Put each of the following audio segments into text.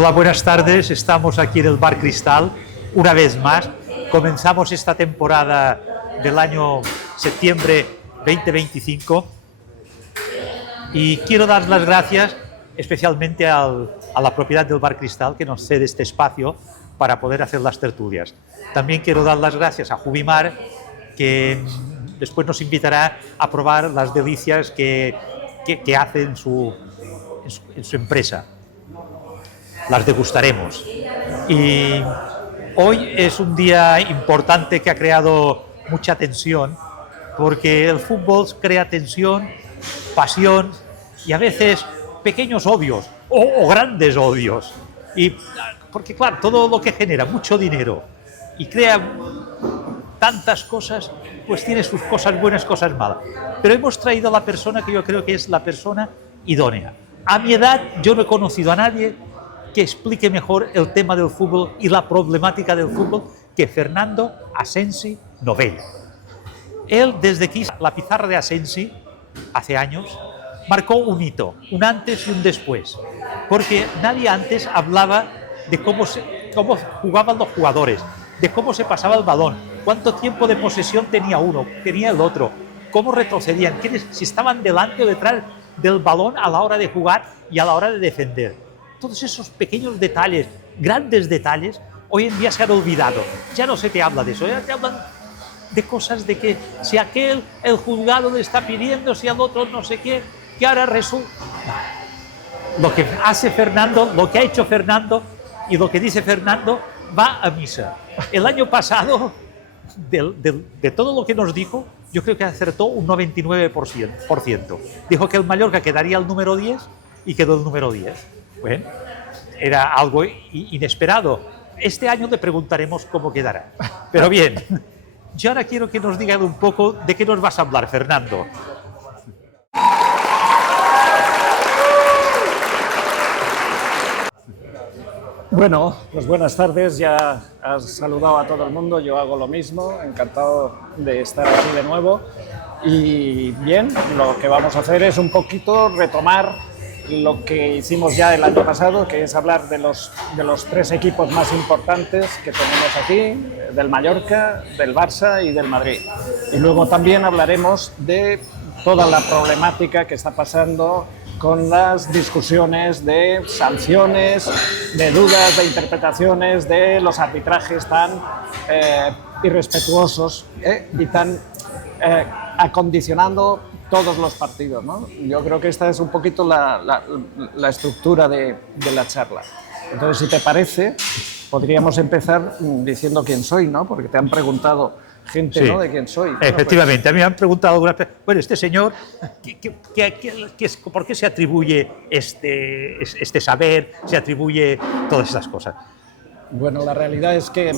Hola, buenas tardes. Estamos aquí en el Bar Cristal, una vez más. Comenzamos esta temporada del año septiembre 2025 y quiero dar las gracias especialmente a la propiedad del Bar Cristal que nos cede este espacio para poder hacer las tertulias. También quiero dar las gracias a Jubimar, que después nos invitará a probar las delicias que hace en su empresa. Las degustaremos. Y hoy es un día importante que ha creado mucha tensión, porque el fútbol crea tensión, pasión y a veces pequeños odios o grandes odios. Y porque claro, todo lo que genera mucho dinero y crea tantas cosas, pues tiene sus cosas buenas, cosas malas. Pero hemos traído a la persona que yo creo que es la persona idónea. A mi edad yo no he conocido a nadie que explique mejor el tema del fútbol y la problemática del fútbol que Fernando Asensi Novell. Él, desde que hizo la pizarra de Asensi, hace años, marcó un hito, un antes y un después, porque nadie antes hablaba de cómo jugaban los jugadores, de cómo se pasaba el balón, cuánto tiempo de posesión tenía uno, tenía el otro, cómo retrocedían, si estaban delante o detrás del balón a la hora de jugar y a la hora de defender. Todos esos pequeños detalles, grandes detalles, hoy en día se han olvidado. Ya no se te habla de eso, ya te hablan de cosas de que si aquel, el juzgado le está pidiendo, si al otro no sé qué, que ahora resulta. Lo que hace Fernando, lo que ha hecho Fernando y lo que dice Fernando va a misa. El año pasado, de todo lo que nos dijo, yo creo que acertó un 99%. Dijo que el Mallorca quedaría el número 10 y quedó el número 10. Bueno, era algo inesperado. Este año le preguntaremos cómo quedará. Pero bien, yo ahora quiero que nos digan un poco de qué nos vas a hablar, Fernando. Bueno, pues buenas tardes, ya has saludado a todo el mundo, yo hago lo mismo, encantado de estar aquí de nuevo. Y bien, lo que vamos a hacer es un poquito retomar lo que hicimos ya el año pasado, que es hablar de los tres equipos más importantes que tenemos aquí, del Mallorca, del Barça y del Madrid. Y luego también hablaremos de toda la problemática que está pasando con las discusiones de sanciones, de dudas, de interpretaciones, de los arbitrajes tan irrespetuosos y tan acondicionando todos los partidos, ¿no? Yo creo que esta es un poquito la estructura de la charla. Entonces, si te parece, podríamos empezar diciendo quién soy, ¿no? Porque te han preguntado gente, sí, ¿no?, de quién soy. Efectivamente, a mí me han preguntado algunas veces, bueno, este señor, ¿por qué se atribuye este saber, se atribuye todas estas cosas? Bueno, la realidad es que,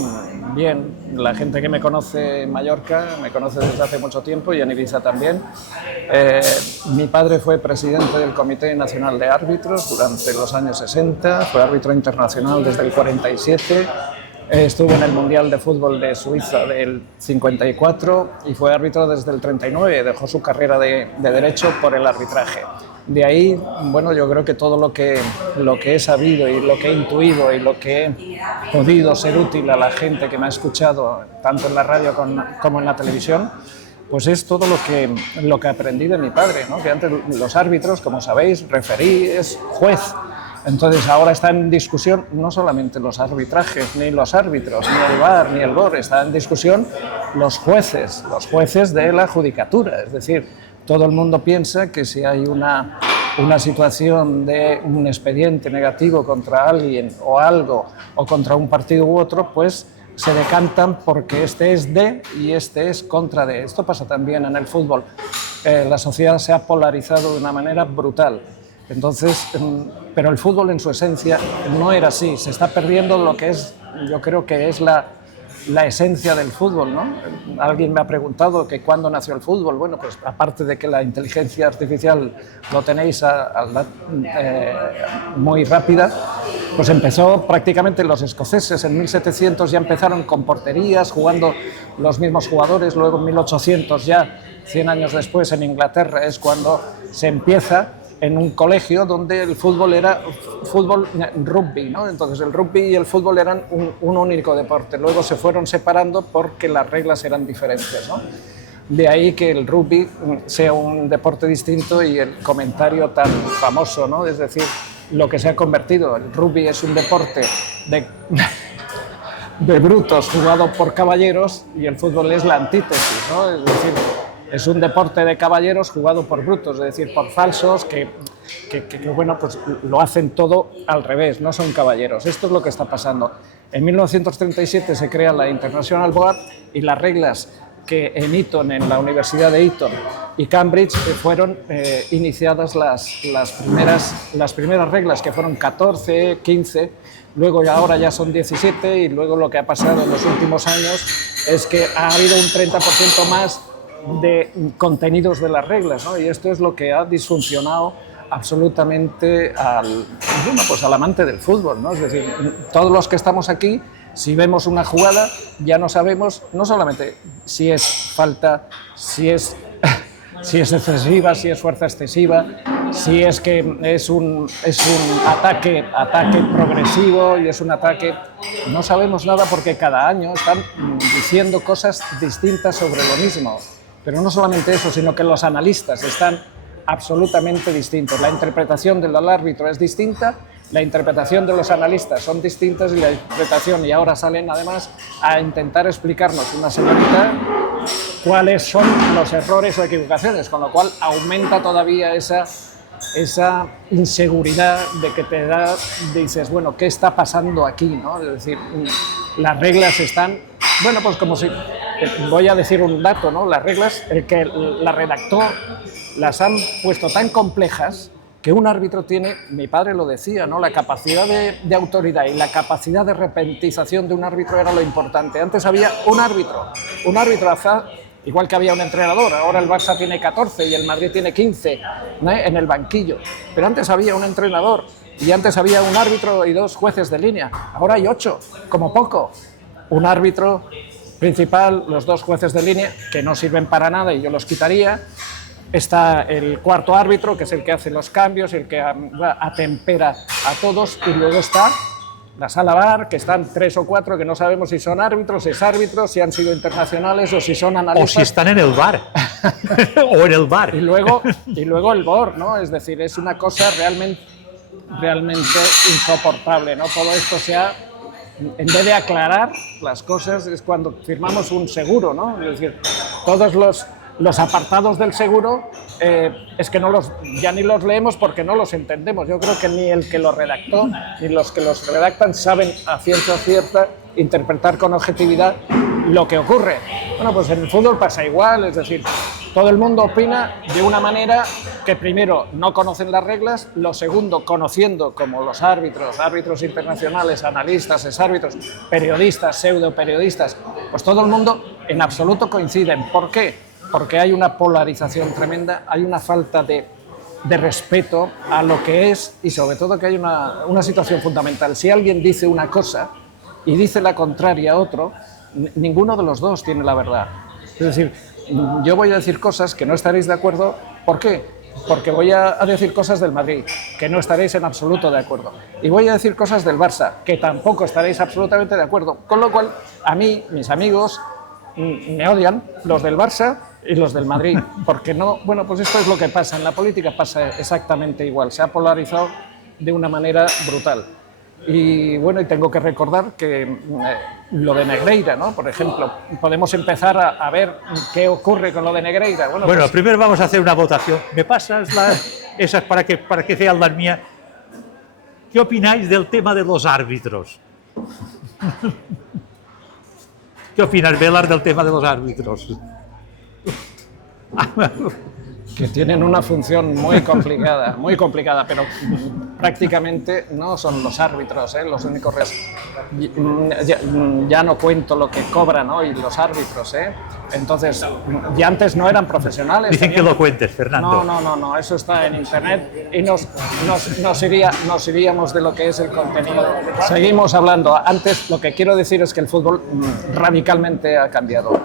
bien, la gente que me conoce en Mallorca me conoce desde hace mucho tiempo y en Ibiza también. Mi padre fue presidente del Comité Nacional de Árbitros durante los años 60, fue árbitro internacional desde el 47, estuvo en el Mundial de Fútbol de Suiza del 54 y fue árbitro desde el 39, dejó su carrera de Derecho por el arbitraje. De ahí, bueno, yo creo que todo lo que he sabido y lo que he intuido y lo que he podido ser útil a la gente que me ha escuchado, tanto en la radio como en la televisión, pues es todo lo que aprendí de mi padre, ¿no? Que antes los árbitros, como sabéis, referí, es juez. Entonces ahora está en discusión no solamente los arbitrajes, ni los árbitros, ni el VAR, ni el GOR, está en discusión los jueces de la judicatura, es decir, todo el mundo piensa que si hay una situación de un expediente negativo contra alguien o algo, o contra un partido u otro, pues se decantan porque este es de y este es contra de. Esto pasa también en el fútbol. La sociedad se ha polarizado de una manera brutal. Entonces, pero el fútbol en su esencia no era así. Se está perdiendo lo que es, yo creo que es la esencia del fútbol, ¿no? Alguien me ha preguntado que cuándo nació el fútbol. Bueno, pues aparte de que la inteligencia artificial lo tenéis muy rápida, pues empezó prácticamente los escoceses. En 1700 ya empezaron con porterías, jugando los mismos jugadores. Luego en 1800 ya, 100 años después, en Inglaterra es cuando se empieza en un colegio donde el fútbol era fútbol rugby, ¿no? Entonces el rugby y el fútbol eran un único deporte. Luego se fueron separando porque las reglas eran diferentes, ¿no? De ahí que el rugby sea un deporte distinto y el comentario tan famoso, ¿no? Es decir, lo que se ha convertido. El rugby es un deporte de brutos jugado por caballeros y el fútbol es la antítesis, ¿no? Es decir, es un deporte de caballeros jugado por brutos, es decir, por falsos que bueno, pues lo hacen todo al revés, no son caballeros. Esto es lo que está pasando. En 1937 se crea la International Board y las reglas que en Eton, en la Universidad de Eton y Cambridge, fueron iniciadas las primeras reglas, que fueron 14, 15, luego ahora ya son 17, y luego lo que ha pasado en los últimos años es que ha habido un 30% más de contenidos de las reglas, ¿no? Y esto es lo que ha disfuncionado absolutamente al amante del fútbol, ¿no? Es decir, todos los que estamos aquí, si vemos una jugada, ya no sabemos, no solamente si es falta, si es excesiva, si es fuerza excesiva, si es que es un ataque progresivo y es un ataque... No sabemos nada porque cada año están diciendo cosas distintas sobre lo mismo. Pero no solamente eso, sino que los analistas están absolutamente distintos. La interpretación del árbitro es distinta, la interpretación de los analistas son distintas y la interpretación, y ahora salen además a intentar explicarnos una señorita cuáles son los errores o equivocaciones, con lo cual aumenta todavía esa inseguridad de que te da, dices, bueno, ¿qué está pasando aquí, ¿no? Es decir, las reglas están, bueno, pues como si, voy a decir un dato, ¿no? Las reglas, el que las redactó, las han puesto tan complejas que un árbitro tiene, mi padre lo decía, ¿no? La capacidad de autoridad y la capacidad de repentización de un árbitro era lo importante. Antes había un árbitro igual que había un entrenador. Ahora el Barça tiene 14 y el Madrid tiene 15, ¿no? En el banquillo. Pero antes había un entrenador y antes había un árbitro y 2 jueces de línea. Ahora hay 8, como poco. Un árbitro principal, los 2 jueces de línea, que no sirven para nada y yo los quitaría. Está el cuarto árbitro, que es el que hace los cambios, el que atempera a todos, y luego está la sala VAR, que están 3 o 4 que no sabemos si son árbitros, si han sido internacionales o si son analistas. O si están en el bar. O en el bar. Y luego el VAR, ¿no? Es decir, es una cosa realmente insoportable, ¿no? Todo esto en vez de aclarar las cosas, es cuando firmamos un seguro, ¿no? Es decir, todos los apartados del seguro es que ya ni los leemos porque no los entendemos. Yo creo que ni el que lo redactó ni los que los redactan saben a ciencia cierta interpretar con objetividad lo que ocurre. Bueno, pues en el fútbol pasa igual, es decir, todo el mundo opina de una manera que primero no conocen las reglas, lo segundo conociendo como los árbitros internacionales, analistas, exárbitros, periodistas, pseudoperiodistas, pues todo el mundo en absoluto coinciden. ¿Por qué? Porque hay una polarización tremenda, hay una falta de respeto a lo que es, y sobre todo que hay una situación fundamental. Si alguien dice una cosa y dice la contraria a otro, ninguno de los dos tiene la verdad. Es decir, yo voy a decir cosas que no estaréis de acuerdo. ¿Por qué? Porque voy a decir cosas del Madrid, que no estaréis en absoluto de acuerdo. Y voy a decir cosas del Barça, que tampoco estaréis absolutamente de acuerdo. Con lo cual, a mí, mis amigos, me odian, los del Barça y los del Madrid, porque no, bueno, pues esto es lo que pasa, en la política pasa exactamente igual, se ha polarizado de una manera brutal. Y bueno, y tengo que recordar que lo de Negreira, ¿no? Por ejemplo, podemos empezar a ver qué ocurre con lo de Negreira. Bueno, pues, primero vamos a hacer una votación. ¿Me pasas esas para que sean las mías? ¿Qué opináis del tema de los árbitros? ¿Qué opinas, Velar, del tema de los árbitros? Que tienen una función muy complicada, pero prácticamente no son los árbitros, los únicos. Ya no cuento lo que cobran hoy los árbitros, Entonces, ya antes no eran profesionales. Dicen que lo cuentes, Fernando. No, eso está en internet y nos iríamos de lo que es el contenido. Seguimos hablando. Antes, lo que quiero decir es que el fútbol radicalmente ha cambiado.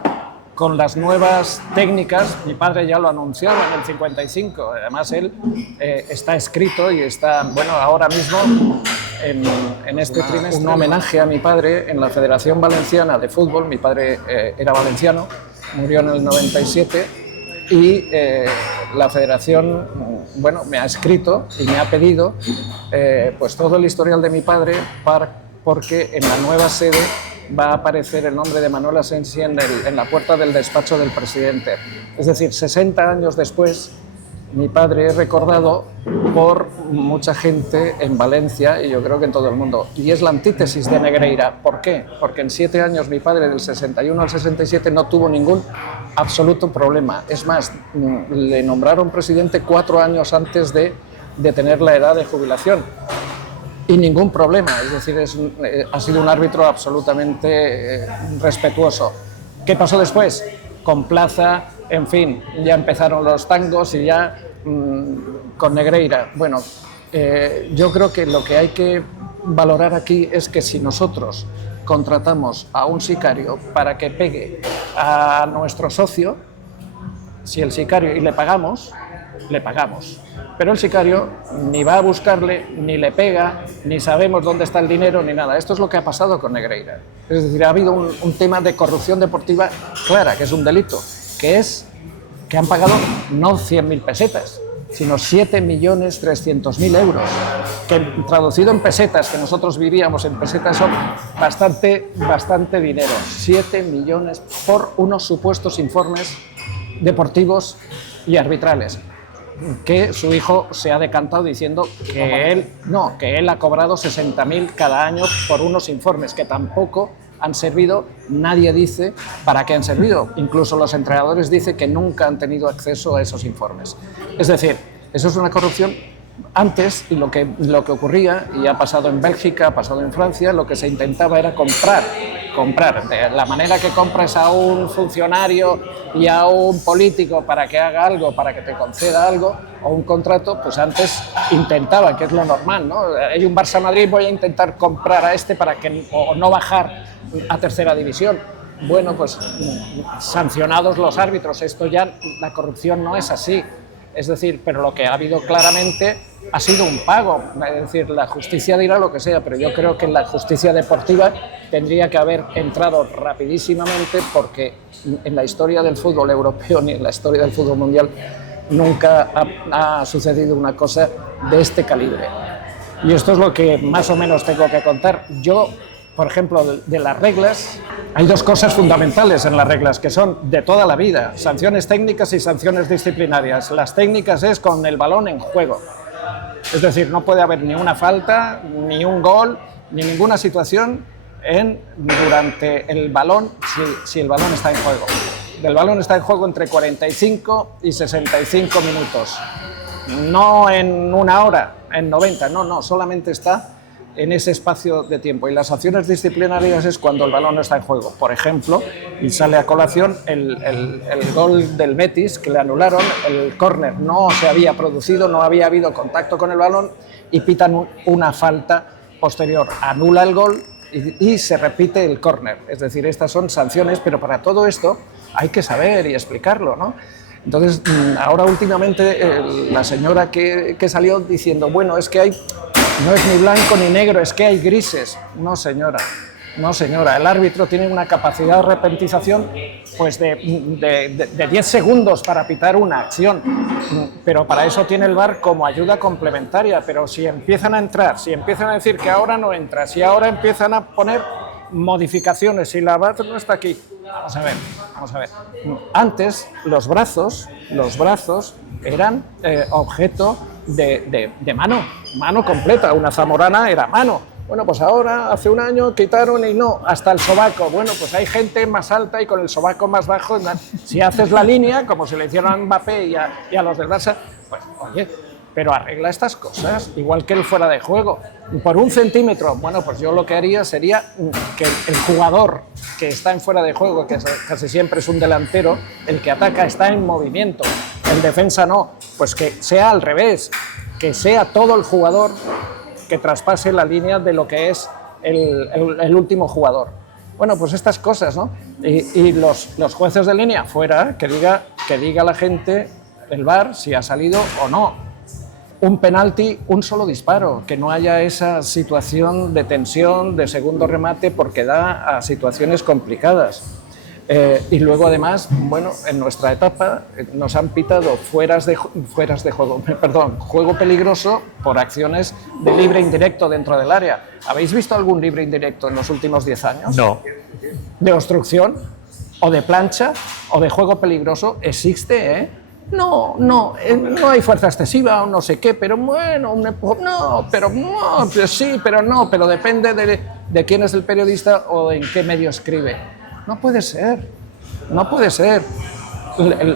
con las nuevas técnicas. Mi padre ya lo anunciaba en el 55, además él está escrito y está, bueno, ahora mismo en este trimestre, un homenaje a mi padre en la Federación Valenciana de Fútbol. Mi padre era valenciano, murió en el 97 y la Federación, bueno, me ha escrito y me ha pedido pues todo el historial de mi padre porque en la nueva sede va a aparecer el nombre de Manuel Asensi en la puerta del despacho del presidente. Es decir, 60 años después, mi padre es recordado por mucha gente en Valencia y yo creo que en todo el mundo. Y es la antítesis de Negreira. ¿Por qué? Porque en 7 años mi padre, del 61 al 67, no tuvo ningún absoluto problema. Es más, le nombraron presidente 4 años antes de tener la edad de jubilación. Y ningún problema, es decir, ha sido un árbitro absolutamente respetuoso. ¿Qué pasó después? Con Plaza, en fin, ya empezaron los tangos y ya con Negreira. Bueno, yo creo que lo que hay que valorar aquí es que si nosotros contratamos a un sicario para que pegue a nuestro socio, si el sicario, y le pagamos, pero el sicario ni va a buscarle, ni le pega, ni sabemos dónde está el dinero, ni nada. Esto es lo que ha pasado con Negreira. Es decir, ha habido un tema de corrupción deportiva clara, que es un delito, que han pagado no 100.000 pesetas, sino 7.300.000 euros, que traducido en pesetas, que nosotros vivíamos en pesetas, son bastante dinero. 7 millones por unos supuestos informes deportivos y arbitrales, que su hijo se ha decantado diciendo que él ha cobrado 60.000 cada año por unos informes que tampoco han servido. Nadie dice para qué han servido, incluso los entrenadores dicen que nunca han tenido acceso a esos informes. Es decir, eso es una corrupción. Antes, y lo que ocurría, y ha pasado en Bélgica, ha pasado en Francia, lo que se intentaba era comprar. De la manera que compras a un funcionario y a un político para que haga algo, para que te conceda algo, o un contrato, pues antes intentaba, que es lo normal, ¿no? Hay un Barça-Madrid, voy a intentar comprar a este para que o no bajar a tercera división. Bueno, pues sancionados los árbitros, esto ya, la corrupción no es así. Es decir, pero lo que ha habido claramente ha sido un pago. Es decir, la justicia dirá lo que sea, pero yo creo que la justicia deportiva tendría que haber entrado rapidísimamente, porque en la historia del fútbol europeo ni en la historia del fútbol mundial nunca ha sucedido una cosa de este calibre. Y esto es lo que más o menos tengo que contar. Yo, por ejemplo, de las reglas, hay 2 cosas fundamentales en las reglas que son de toda la vida: sanciones técnicas y sanciones disciplinarias. Las técnicas es con el balón en juego, es decir, no puede haber ni una falta, ni un gol, ni ninguna situación durante el balón si el balón está en juego. El balón está en juego entre 45 y 65 minutos, no en 1 hora, en 90, no, solamente está en ese espacio de tiempo. Y las acciones disciplinarias es cuando el balón no está en juego. Por ejemplo, y sale a colación el gol del Betis, que le anularon, el córner no se había producido, no había habido contacto con el balón y pitan una falta posterior. Anula el gol y se repite el córner. Es decir, estas son sanciones, pero para todo esto hay que saber y explicarlo, ¿no? Entonces, ahora últimamente la señora que salió diciendo, bueno, es que no es ni blanco ni negro, es que hay grises. No, señora, el árbitro tiene una capacidad de repentización pues de 10 segundos para pitar una acción, pero para eso tiene el VAR como ayuda complementaria. Pero si empiezan a entrar, si empiezan a decir que ahora no entra, si ahora empiezan a poner modificaciones, si la VAR no está aquí, vamos a ver. Antes los brazos eran objeto de mano completa. Una zamorana era mano. Bueno, pues ahora, hace un año, quitaron y no, hasta el sobaco. Bueno, pues hay gente más alta y con el sobaco más bajo. Si haces la línea, como se le hicieron a Mbappé y a los del Barça, pues oye, pero arregla estas cosas, igual que el fuera de juego. Por 1 centímetro, bueno, pues yo lo que haría sería que el jugador que está en fuera de juego, que casi siempre es un delantero, el que ataca está en movimiento, el defensa no, pues que sea al revés, que sea todo el jugador que traspase la línea de lo que es el último jugador. Bueno, pues estas cosas, ¿no? Y los jueces de línea fuera, que diga la gente, el VAR, si ha salido o no. Un penalti, un solo disparo, que no haya esa situación de tensión, de segundo remate, porque da a situaciones complicadas. Y luego además, bueno, en nuestra etapa nos han pitado juego peligroso por acciones de libre indirecto dentro del área. ¿Habéis visto algún libre indirecto en los últimos 10 años? No. ¿De obstrucción? ¿O de plancha? ¿O de juego peligroso? Existe, ¿eh? No hay fuerza excesiva o no sé qué, pero bueno, sí, pero no, pero depende de quién es el periodista o en qué medio escribe. No puede ser.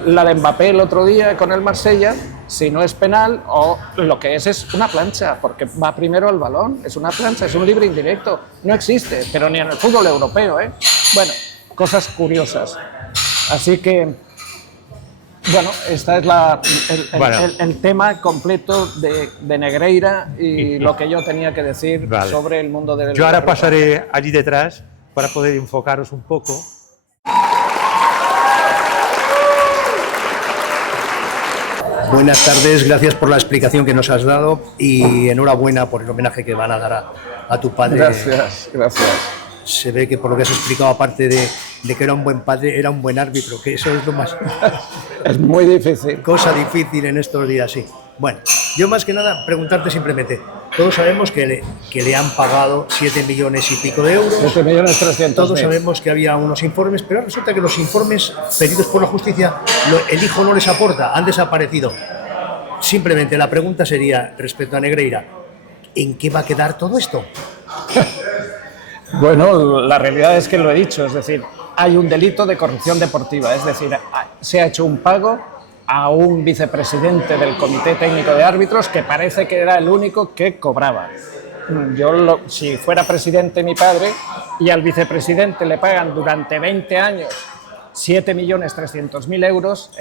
La de Mbappé el otro día con el Marsella, si no es penal, o lo que es una plancha, porque va primero al balón, es una plancha, es un libre indirecto, no existe, pero ni en el fútbol europeo, ¿eh? Bueno, cosas curiosas. Así que, bueno, este es el tema completo de Negreira y lo que yo tenía que decir sobre el mundo del... Yo ahora pasaré allí detrás para poder enfocaros un poco. Buenas tardes, gracias por la explicación que nos has dado y enhorabuena por el homenaje que van a dar a tu padre. Gracias. Se ve que por lo que has explicado, aparte de que era un buen padre, era un buen árbitro, que eso es lo más... Es muy difícil. Cosa difícil en estos días, sí. Bueno, yo más que nada preguntarte simplemente, todos sabemos que le han pagado 7 millones y pico de euros. 7.300.000. Todos sabemos que había unos informes, pero resulta que los informes pedidos por la justicia, el hijo no les aporta, han desaparecido. Simplemente la pregunta sería, respecto a Negreira, ¿en qué va a quedar todo esto? Bueno, la realidad es que lo he dicho, es decir, hay un delito de corrupción deportiva, es decir, se ha hecho un pago a un vicepresidente del Comité Técnico de Árbitros que parece que era el único que cobraba. Si fuera presidente mi padre y al vicepresidente le pagan durante 20 años 7.300.000 euros,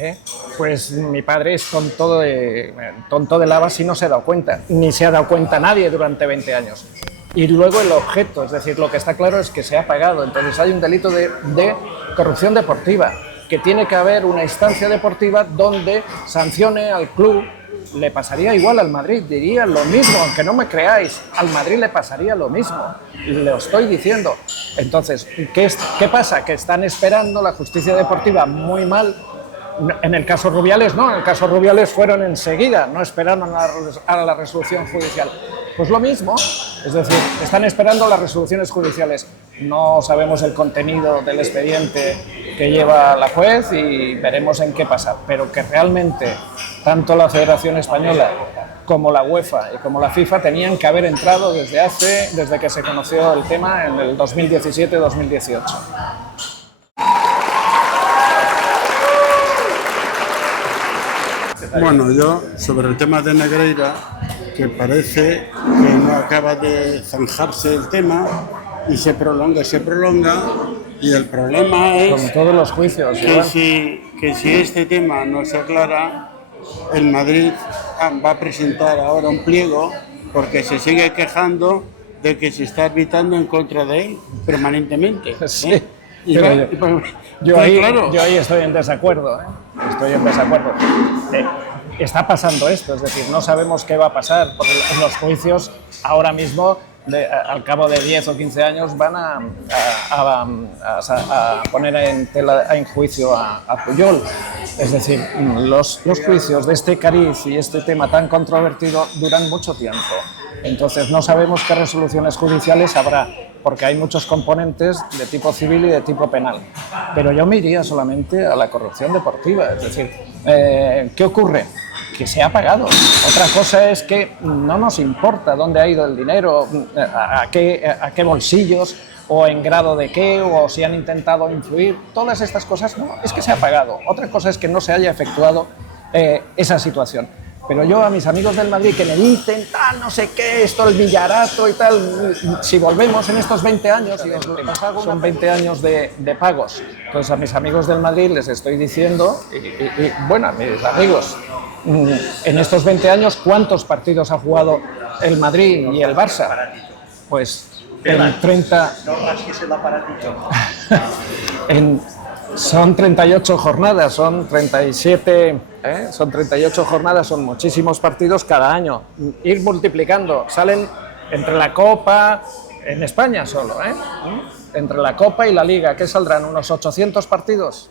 pues mi padre es tonto de lava si no se ha dado cuenta, ni se ha dado cuenta nadie durante 20 años. Y luego el objeto, es decir, lo que está claro es que se ha pagado, entonces hay un delito de corrupción deportiva, que tiene que haber una instancia deportiva donde sancione al club. Le pasaría igual al Madrid, diría lo mismo, aunque no me creáis, al Madrid le pasaría lo mismo, lo estoy diciendo. Entonces, ¿qué pasa? Que están esperando la justicia deportiva muy mal. En el caso Rubiales no, en el caso Rubiales fueron enseguida, no esperaron a la resolución judicial. Pues lo mismo, es decir, están esperando las resoluciones judiciales. No sabemos el contenido del expediente que lleva la juez y veremos en qué pasa, pero que realmente tanto la Federación Española como la UEFA y como la FIFA tenían que haber entrado desde que se conoció el tema en el 2017-2018. Bueno, yo sobre el tema de Negreira, que parece que no acaba de zanjarse el tema y se prolonga, y el problema es con todos los juicios, que si este tema no se aclara, el Madrid va a presentar ahora un pliego porque se sigue quejando de que se está arbitrando en contra de él permanentemente. Sí. Yo ahí estoy en desacuerdo, Está pasando esto, es decir, no sabemos qué va a pasar, porque los juicios ahora mismo, al cabo de 10 o 15 años, van a poner en juicio a Puyol. Es decir, los juicios de este cariz y este tema tan controvertido duran mucho tiempo. Entonces no sabemos qué resoluciones judiciales habrá, porque hay muchos componentes de tipo civil y de tipo penal. Pero yo me iría solamente a la corrupción deportiva, es decir, ¿qué ocurre? Que se ha pagado. Otra cosa es que no nos importa dónde ha ido el dinero, a qué bolsillos, o en grado de qué, o si han intentado influir. Todas estas cosas, no, es que se ha pagado. Otra cosa es que no se haya efectuado esa situación. Pero yo a mis amigos del Madrid que me dicen, tal, no sé qué, esto, el Villarato y tal, si volvemos en estos 20 años, y son 20 años de pagos. Entonces a mis amigos del Madrid les estoy diciendo, y bueno, a mis amigos, en estos 20 años, ¿cuántos partidos ha jugado el Madrid y el Barça? Pues en 30... No rasques el aparatito. Son 38 jornadas, son 37, son 38 jornadas, son muchísimos partidos cada año. Ir multiplicando, salen entre la Copa, en España solo, entre la Copa y la Liga, ¿qué saldrán? ¿Unos 800 partidos?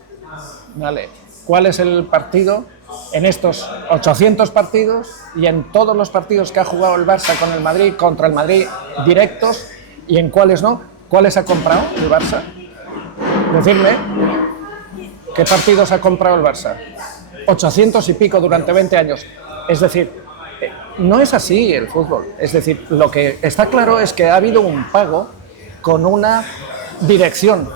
Vale. ¿Cuál es el partido en estos 800 partidos y en todos los partidos que ha jugado el Barça con el Madrid, contra el Madrid, directos, y en cuáles no? ¿Cuáles ha comprado el Barça? Decidme, ¿qué partidos ha comprado el Barça? 800 y pico durante 20 años. Es decir, no es así el fútbol. Es decir, lo que está claro es que ha habido un pago con una dirección.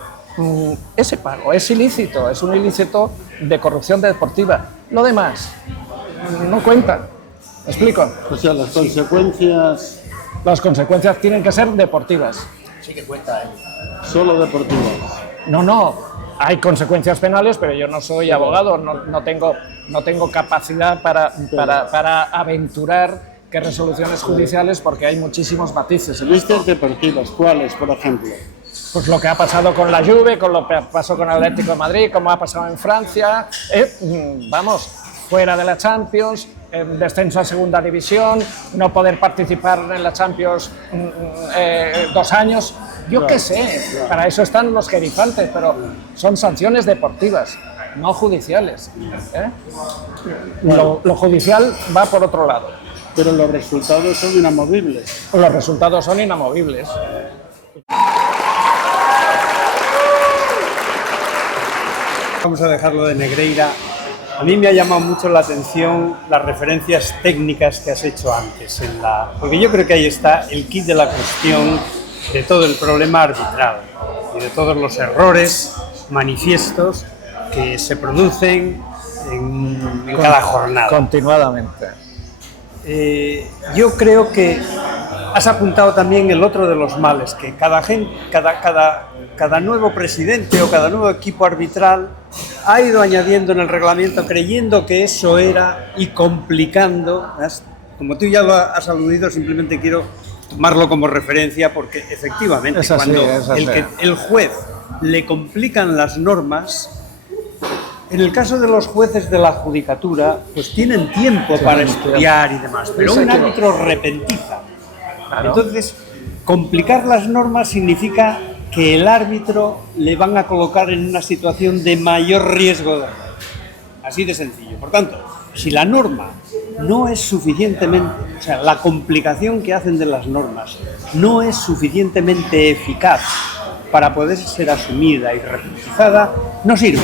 Ese pago es ilícito, es un ilícito de corrupción deportiva. Lo demás no cuenta. ¿Me explico? O sea, las consecuencias... Las consecuencias tienen que ser deportivas. Sí que cuenta, Solo deportivas. No, hay consecuencias penales, pero yo no soy abogado, no tengo capacidad para aventurar qué resoluciones judiciales, porque hay muchísimos matices en esto. Listas deportivas, ¿cuáles, por ejemplo? Pues lo que ha pasado con la Juve, con lo que pasó con el Atlético de Madrid, como ha pasado en Francia, vamos, fuera de la Champions, descenso a segunda división, no poder participar en la Champions 2 años, yo qué sé, para eso están los gerifantes, pero son sanciones deportivas, no judiciales. Lo judicial va por otro lado. Pero los resultados son inamovibles. Los resultados son inamovibles. Vamos a dejarlo de Negreira. A mí me ha llamado mucho la atención las referencias técnicas que has hecho antes, porque yo creo que ahí está el kit de la cuestión de todo el problema arbitral y de todos los errores manifiestos que se producen en cada jornada. Continuadamente. Yo creo que has apuntado también el otro de los males, que cada nuevo presidente o cada nuevo equipo arbitral ha ido añadiendo en el reglamento creyendo que eso era y complicando. Como tú ya lo has aludido, simplemente quiero tomarlo como referencia porque efectivamente es así, cuando el juez le complican las normas, en el caso de los jueces de la judicatura, pues tienen tiempo para estudiar y demás, pero un árbitro repentiza. Claro. Entonces, complicar las normas significa que el árbitro le van a colocar en una situación de mayor riesgo de error. Así de sencillo. Por tanto, si la norma no es suficientemente, o sea, la complicación que hacen de las normas no es suficientemente eficaz para poder ser asumida y repetizada, no sirve.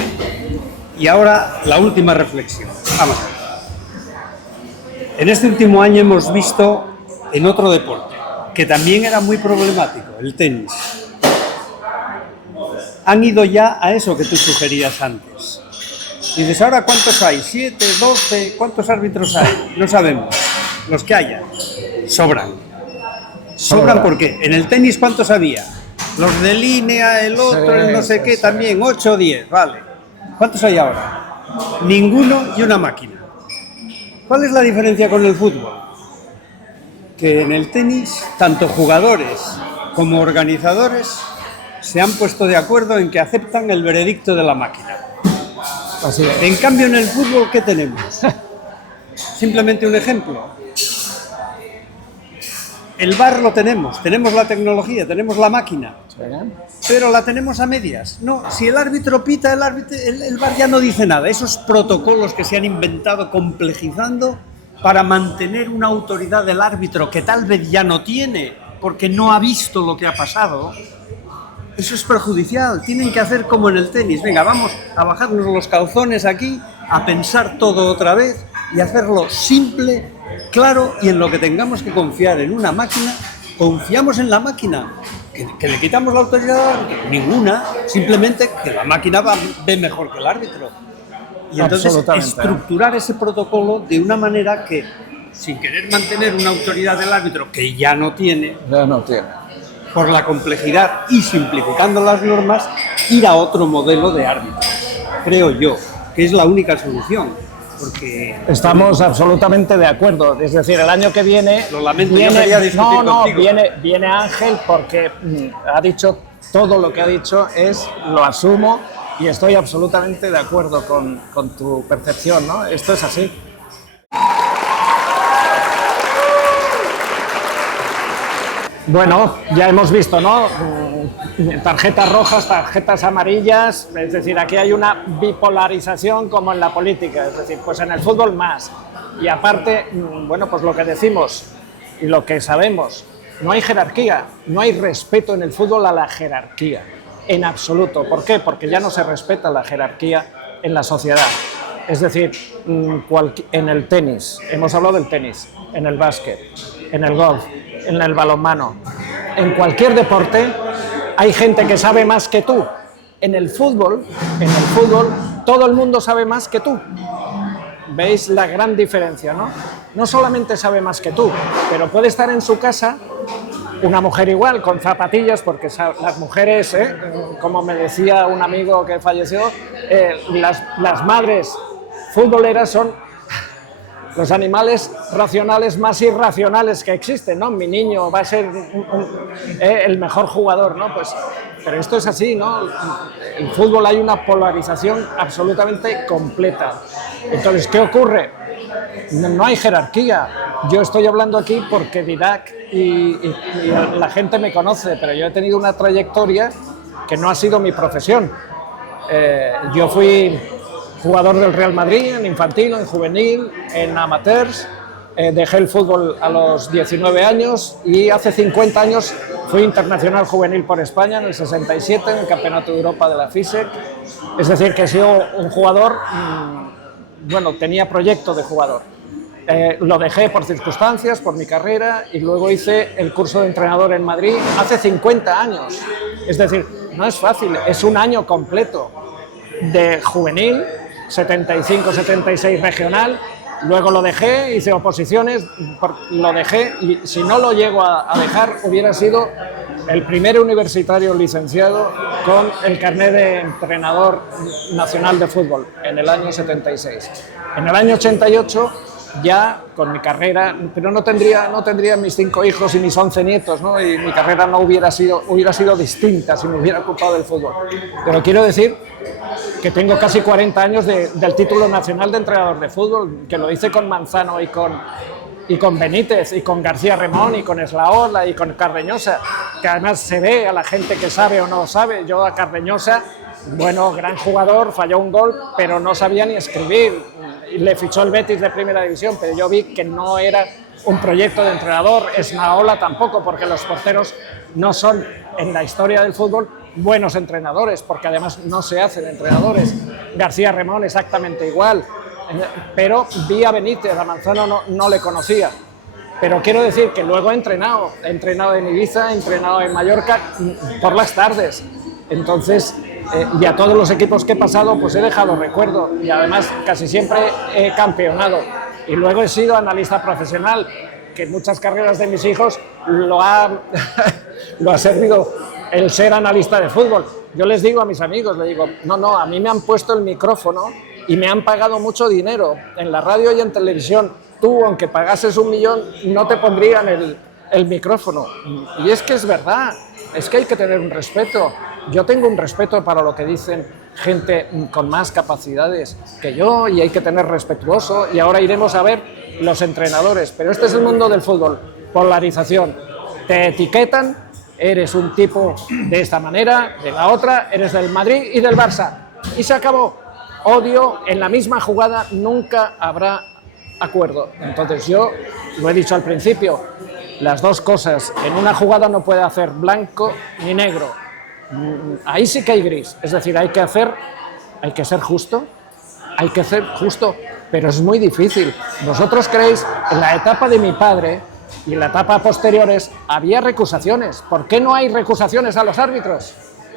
Y ahora la última reflexión. Vamos a ver. En este último año hemos visto en otro deporte, que también era muy problemático, el tenis. Han ido ya a eso que tú sugerías antes. Y dices, ¿ahora cuántos hay? ¿7, 12? ¿Cuántos árbitros hay? No sabemos. Los que haya. Sobran. ¿Sobran por qué? En el tenis, ¿cuántos había? Los de línea, el otro, el no sé qué, también, 8 o 10, vale. ¿Cuántos hay ahora? Ninguno y una máquina. ¿Cuál es la diferencia con el fútbol? Que en el tenis, tanto jugadores como organizadores se han puesto de acuerdo en que aceptan el veredicto de la máquina. Así es. En cambio, en el fútbol, ¿qué tenemos? Simplemente un ejemplo. El VAR lo tenemos la tecnología, tenemos la máquina, pero la tenemos a medias. No, si el árbitro pita, el VAR ya no dice nada. Esos protocolos que se han inventado complejizando para mantener una autoridad del árbitro que tal vez ya no tiene, porque no ha visto lo que ha pasado, eso es perjudicial. Tienen que hacer como en el tenis. Venga, vamos a bajarnos los calzones aquí, a pensar todo otra vez y hacerlo simple, claro, y en lo que tengamos que confiar en una máquina, confiamos en la máquina. ¿Que le quitamos la autoridad? Ninguna, simplemente que la máquina ve mejor que el árbitro. Y entonces estructurar ese protocolo de una manera que, sin querer mantener una autoridad del árbitro que ya no tiene, por la complejidad y simplificando las normas, ir a otro modelo de árbitro. Creo yo que es la única solución. Porque Estamos absolutamente de acuerdo. Es decir, el año que viene... Lo lamento, yo quería discutir contigo. Viene Ángel porque ha dicho todo lo que ha dicho, lo asumo y estoy absolutamente de acuerdo con tu percepción, ¿no? Esto es así. Bueno, ya hemos visto, ¿no? Tarjetas rojas, tarjetas amarillas, es decir, aquí hay una bipolarización como en la política, es decir, pues en el fútbol más. Y aparte, bueno, pues lo que decimos y lo que sabemos, no hay jerarquía, no hay respeto en el fútbol a la jerarquía, en absoluto. ¿Por qué? Porque ya no se respeta la jerarquía en la sociedad. Es decir, en el tenis, hemos hablado del tenis, en el básquet, en el golf, en el balonmano, en cualquier deporte hay gente que sabe más que tú. En el fútbol, todo el mundo sabe más que tú. ¿Veis la gran diferencia, no? No solamente sabe más que tú, pero puede estar en su casa una mujer igual, con zapatillas, porque las mujeres, como me decía un amigo que falleció, las madres futboleras son los animales racionales más irracionales que existen, ¿no? Mi niño va a ser el mejor jugador, ¿no? Pues, pero esto es así, ¿no? En el fútbol hay una polarización absolutamente completa. Entonces, ¿qué ocurre? No hay jerarquía. Yo estoy hablando aquí porque Didac y la gente me conoce, pero yo he tenido una trayectoria que no ha sido mi profesión. Yo fui jugador del Real Madrid en infantil, en juvenil, en amateurs. Dejé el fútbol a los 19 años y hace 50 años fui internacional juvenil por España en el 67 en el Campeonato de Europa de la FISEC. Es decir, que he sido un jugador, bueno, tenía proyecto de jugador. Lo dejé por circunstancias, por mi carrera, y luego hice el curso de entrenador en Madrid hace 50 años. Es decir, no es fácil, es un año completo de juvenil, 75-76 regional, luego lo dejé, hice oposiciones, lo dejé, y si no lo llego a dejar, hubiera sido el primer universitario licenciado con el carnet de entrenador nacional de fútbol en el año 76. En el año 88, ya con mi carrera, pero no tendría mis 5 hijos y mis 11 nietos, ¿no? Y mi carrera no hubiera sido distinta si me hubiera ocupado del fútbol. Pero quiero decir que tengo casi 40 años del título nacional de entrenador de fútbol, que lo hice con Manzano y con Benítez, y con García Remón, y con Eslaola, y con Cardeñosa, que además se ve a la gente que sabe o no sabe. Yo a Cardeñosa, bueno, gran jugador, falló un gol, pero no sabía ni escribir, y le fichó el Betis de primera división, pero yo vi que no era un proyecto de entrenador. Esnaola tampoco, porque los porteros no son, en la historia del fútbol, buenos entrenadores, porque además no se hacen entrenadores. García Remón exactamente igual, pero vi a Benítez, a Manzano no le conocía. Pero quiero decir que luego he entrenado en Ibiza, he entrenado en Mallorca por las tardes. Entonces, y a todos los equipos que he pasado, pues he dejado recuerdo, y además casi siempre he campeonado. Y luego he sido analista profesional, que en muchas carreras de mis hijos lo ha servido el ser analista de fútbol. Yo les digo a mis amigos, les digo, no, a mí me han puesto el micrófono y me han pagado mucho dinero en la radio y en televisión. Tú, aunque pagases 1 millón, no te pondrían el micrófono. Y es que es verdad, es que hay que tener un respeto. Yo tengo un respeto para lo que dicen gente con más capacidades que yo, y hay que tener respetuoso, y ahora iremos a ver los entrenadores. Pero este es el mundo del fútbol, polarización. Te etiquetan, eres un tipo de esta manera, de la otra, eres del Madrid y del Barça. Y se acabó. Odio, en la misma jugada nunca habrá acuerdo. Entonces yo, lo he dicho al principio, las dos cosas, en una jugada no puede hacer blanco ni negro. Ahí sí que hay gris, es decir, hay que ser justo, pero es muy difícil. ¿Vosotros creéis, en la etapa de mi padre y en la etapa posteriores, había recusaciones? ¿Por qué no hay recusaciones a los árbitros?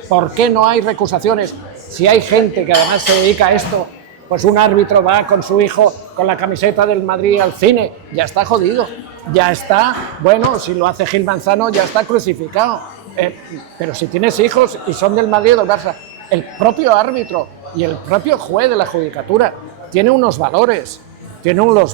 ¿Por qué no hay recusaciones? Si hay gente que además se dedica a esto, pues un árbitro va con su hijo con la camiseta del Madrid al cine, ya está jodido, ya está, bueno, si lo hace Gil Manzano ya está crucificado. Pero si tienes hijos y son del Madrid o del Barça, el propio árbitro y el propio juez de la judicatura tiene unos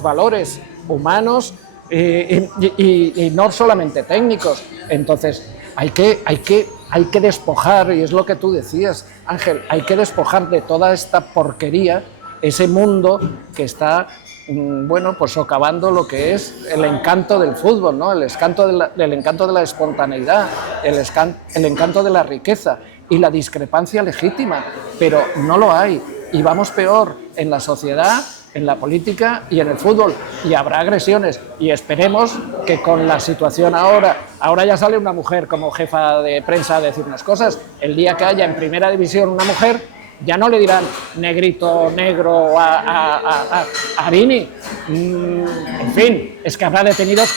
valores humanos y no solamente técnicos. Entonces hay que despojar, y es lo que tú decías, Ángel, hay que despojar de toda esta porquería ese mundo que está, bueno, pues socavando lo que es el encanto del fútbol, ¿no? El encanto de la espontaneidad, el encanto de la riqueza y la discrepancia legítima, pero no lo hay, y vamos peor en la sociedad, en la política y en el fútbol, y habrá agresiones, y esperemos que con la situación ahora ya sale una mujer como jefa de prensa a decirnos cosas. El día que haya en primera división una mujer, ya no le dirán negrito, negro a Vini. En fin, es que habrá detenidos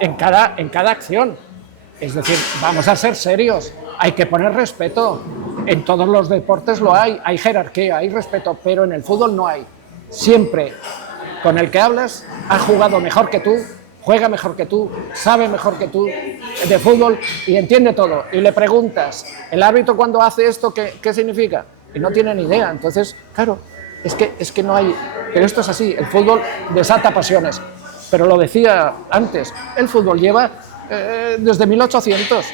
en cada acción. Es decir, vamos a ser serios, hay que poner respeto. En todos los deportes lo hay jerarquía, hay respeto, pero en el fútbol no hay. Siempre con el que hablas ha jugado mejor que tú, juega mejor que tú, sabe mejor que tú de fútbol y entiende todo. Y le preguntas, ¿el árbitro cuando hace esto qué significa? Y no tiene ni idea. Entonces, claro, es que no hay... Pero esto es así, el fútbol desata pasiones. Pero lo decía antes, el fútbol lleva desde 1800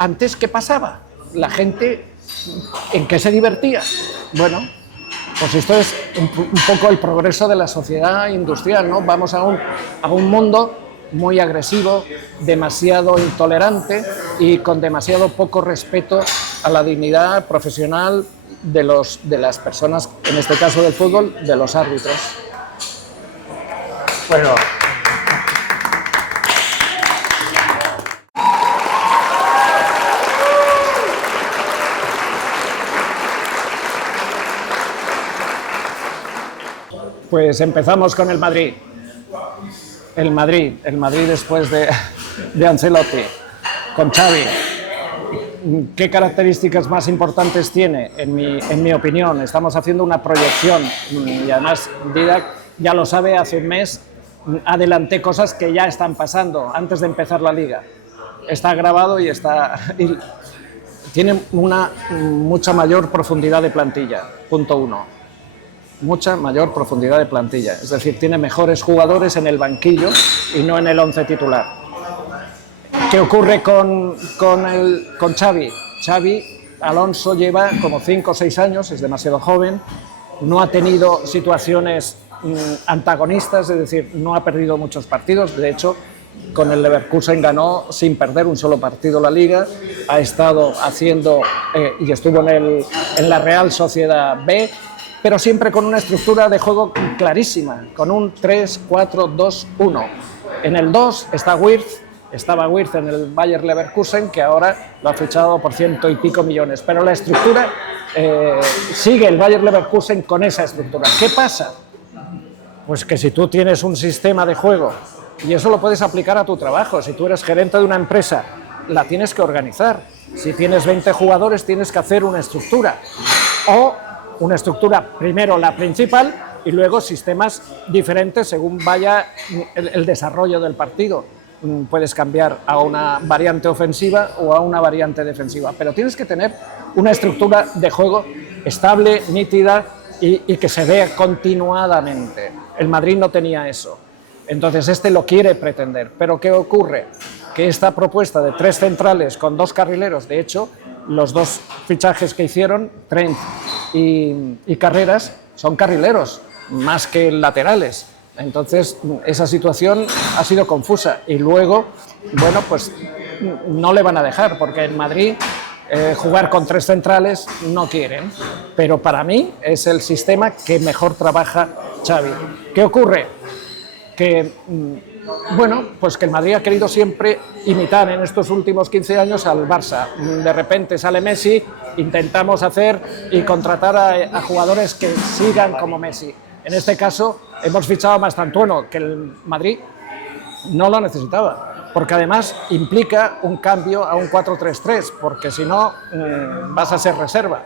Antes, ¿qué pasaba? La gente, ¿en qué se divertía? Bueno, pues esto es un poco el progreso de la sociedad industrial, ¿no? Vamos a un mundo muy agresivo, demasiado intolerante y con demasiado poco respeto a la dignidad profesional de las personas, en este caso del fútbol, de los árbitros. Bueno, pues empezamos con el Madrid. El Madrid después de Ancelotti, con Xavi. ¿Qué características más importantes tiene? En mi opinión, estamos haciendo una proyección y además Didac ya lo sabe, hace un mes adelanté cosas que ya están pasando antes de empezar la Liga. Está grabado y tiene una mucha mayor profundidad de plantilla, punto 1. Mucha mayor profundidad de plantilla, es decir, tiene mejores jugadores en el banquillo y no en el 11 titular. ¿Qué ocurre con Xavi? Xavi Alonso lleva como 5 o 6 años, es demasiado joven, no ha tenido situaciones antagonistas, es decir, no ha perdido muchos partidos. De hecho, con el Leverkusen ganó sin perder un solo partido la Liga, ha estado haciendo y estuvo en la Real Sociedad B, pero siempre con una estructura de juego clarísima, con un 3-4-2-1. En el 2 estaba Wirtz en el Bayer Leverkusen, que ahora lo ha fichado por 100 y pico millones, pero la estructura sigue el Bayer Leverkusen con esa estructura. ¿Qué pasa? Pues que si tú tienes un sistema de juego, y eso lo puedes aplicar a tu trabajo, si tú eres gerente de una empresa, la tienes que organizar. Si tienes 20 jugadores, tienes que hacer una estructura. O una estructura, primero la principal, y luego sistemas diferentes según vaya el desarrollo del partido. Puedes cambiar a una variante ofensiva o a una variante defensiva, pero tienes que tener una estructura de juego estable, nítida y que se vea continuadamente. El Madrid no tenía eso. Entonces lo quiere pretender. ¿Pero qué ocurre? Que esta propuesta de 3 centrales con 2 carrileros, de hecho, los 2 fichajes que hicieron, Trent y Carreras, son carrileros, más que laterales. Entonces, esa situación ha sido confusa. Y luego, bueno, pues no le van a dejar, porque en Madrid jugar con 3 centrales no quieren. Pero para mí es el sistema que mejor trabaja Xavi. ¿Qué ocurre? Que bueno, pues que el Madrid ha querido siempre imitar en estos últimos 15 años al Barça. De repente sale Messi, intentamos hacer y contratar a jugadores que sigan como Messi. En este caso hemos fichado a Mastantuono, que el Madrid no lo necesitaba, porque además implica un cambio a un 4-3-3, porque si no vas a ser reserva.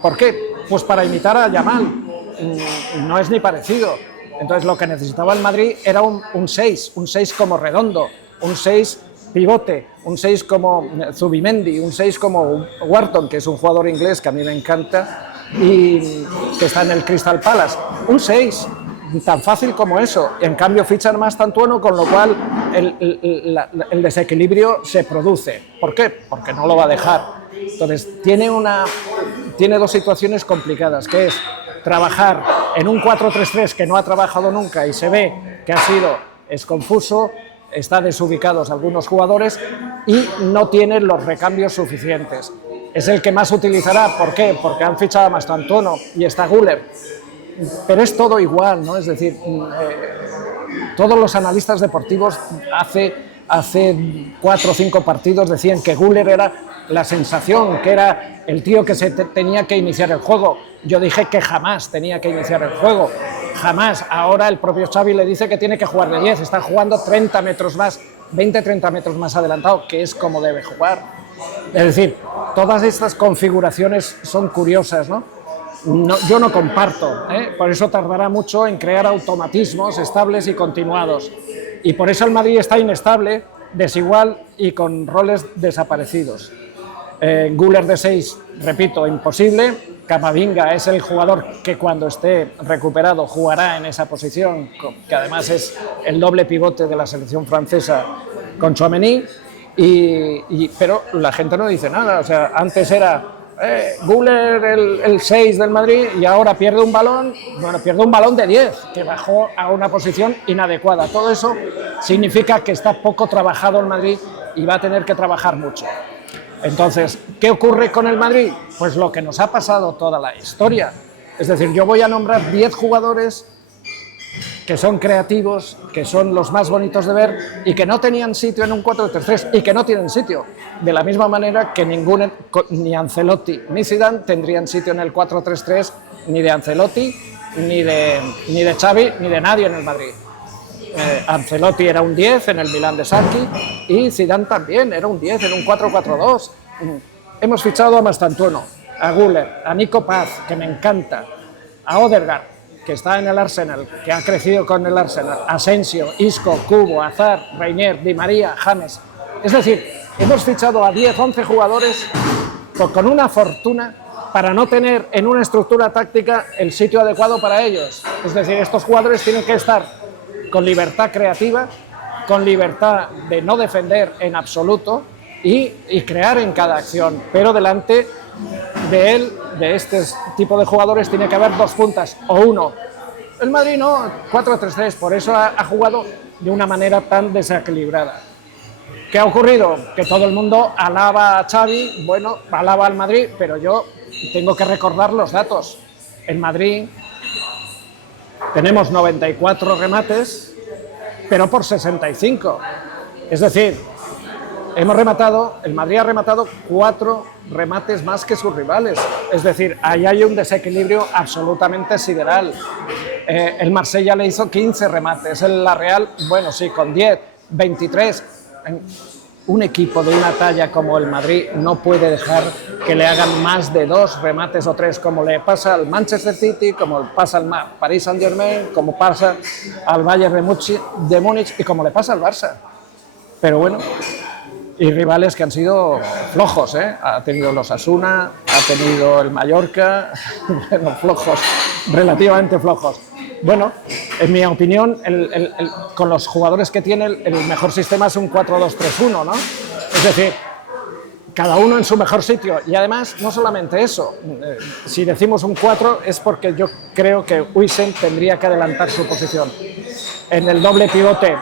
¿Por qué? Pues para imitar a Yamal, no es ni parecido. Entonces lo que necesitaba el Madrid era un 6 como Redondo, un 6 pivote, un 6 como Zubimendi, un 6 como Wharton, que es un jugador inglés que a mí me encanta, y que está en el Crystal Palace. Un 6, tan fácil como eso. En cambio fichan a Mastantuono, con lo cual el desequilibrio se produce. ¿Por qué? Porque no lo va a dejar. Entonces tiene dos situaciones complicadas, que es trabajar en un 4-3-3 que no ha trabajado nunca y se ve que es confuso, está desubicados algunos jugadores y no tiene los recambios suficientes. Es el que más utilizará. ¿Por qué? Porque han fichado a Mastantuono y está Güler. Pero es todo igual, ¿no? Es decir, todos los analistas deportivos hace 4 o 5 partidos decían que Güler era la sensación, que era el tío que tenía que iniciar el juego. Yo dije que jamás tenía que iniciar el juego, jamás. Ahora el propio Xavi le dice que tiene que jugar de 10, está jugando 30 metros más, 20-30 metros más adelantado, que es como debe jugar. Es decir, todas estas configuraciones son curiosas, ¿no? Yo no comparto, por eso tardará mucho en crear automatismos estables y continuados. Y por eso el Madrid está inestable, desigual y con roles desaparecidos. Güler de 6, repito, imposible. Camavinga es el jugador que cuando esté recuperado jugará en esa posición, que además es el doble pivote de la selección francesa con Tchouaméni, pero la gente no dice nada. O sea, antes era Güler el 6 del Madrid y ahora pierde un balón, pierde un balón de 10, que bajó a una posición inadecuada. Todo eso significa que está poco trabajado el Madrid y va a tener que trabajar mucho. Entonces, ¿qué ocurre con el Madrid? Pues lo que nos ha pasado toda la historia. Es decir, yo voy a nombrar 10 jugadores que son creativos, que son los más bonitos de ver y que no tenían sitio en un 4-3-3 y que no tienen sitio. De la misma manera que ni Ancelotti ni Zidane tendrían sitio en el 4-3-3, ni de Ancelotti, ni de Xavi, ni de nadie en el Madrid. Ancelotti era un 10 en el Milán de Sarri y Zidane también era un 10 en un 4-4-2. Hemos fichado a Mastantuono, a Güler, a Nico Paz, que me encanta, a Odegaard, que está en el Arsenal, que ha crecido con el Arsenal, Asensio, Isco, Kubo, Hazard, Reinier, Di María, James. Es decir, hemos fichado a 10, 11 jugadores con una fortuna para no tener en una estructura táctica el sitio adecuado para ellos. Es decir, estos jugadores tienen que estar con libertad creativa, con libertad de no defender en absoluto y crear en cada acción, pero delante de este tipo de jugadores tiene que haber 2 puntas o 1. El Madrid no, 4-3-3, por eso ha jugado de una manera tan desequilibrada. ¿Qué ha ocurrido? Que todo el mundo alaba a Xavi, bueno, alaba al Madrid, pero yo tengo que recordar los datos. En Madrid tenemos 94 remates, pero por 65. Es decir, el Madrid ha rematado 4 remates más que sus rivales. Es decir, ahí hay un desequilibrio absolutamente sideral. El Marsella le hizo 15 remates, la Real, bueno, sí, con 10, 23. Un equipo de una talla como el Madrid no puede dejar que le hagan más de 2 remates o 3, como le pasa al Manchester City, como le pasa al Paris Saint-Germain, como pasa al Bayern de Múnich y como le pasa al Barça. Pero bueno, y rivales que han sido flojos, ha tenido los Osasuna, ha tenido el Mallorca, bueno, flojos, relativamente flojos. Bueno, en mi opinión, con los jugadores que tiene, el mejor sistema es un 4-2-3-1, ¿no? Es decir, cada uno en su mejor sitio. Y además, no solamente eso, si decimos un 4 es porque yo creo que Huijsen tendría que adelantar su posición. En el doble pivote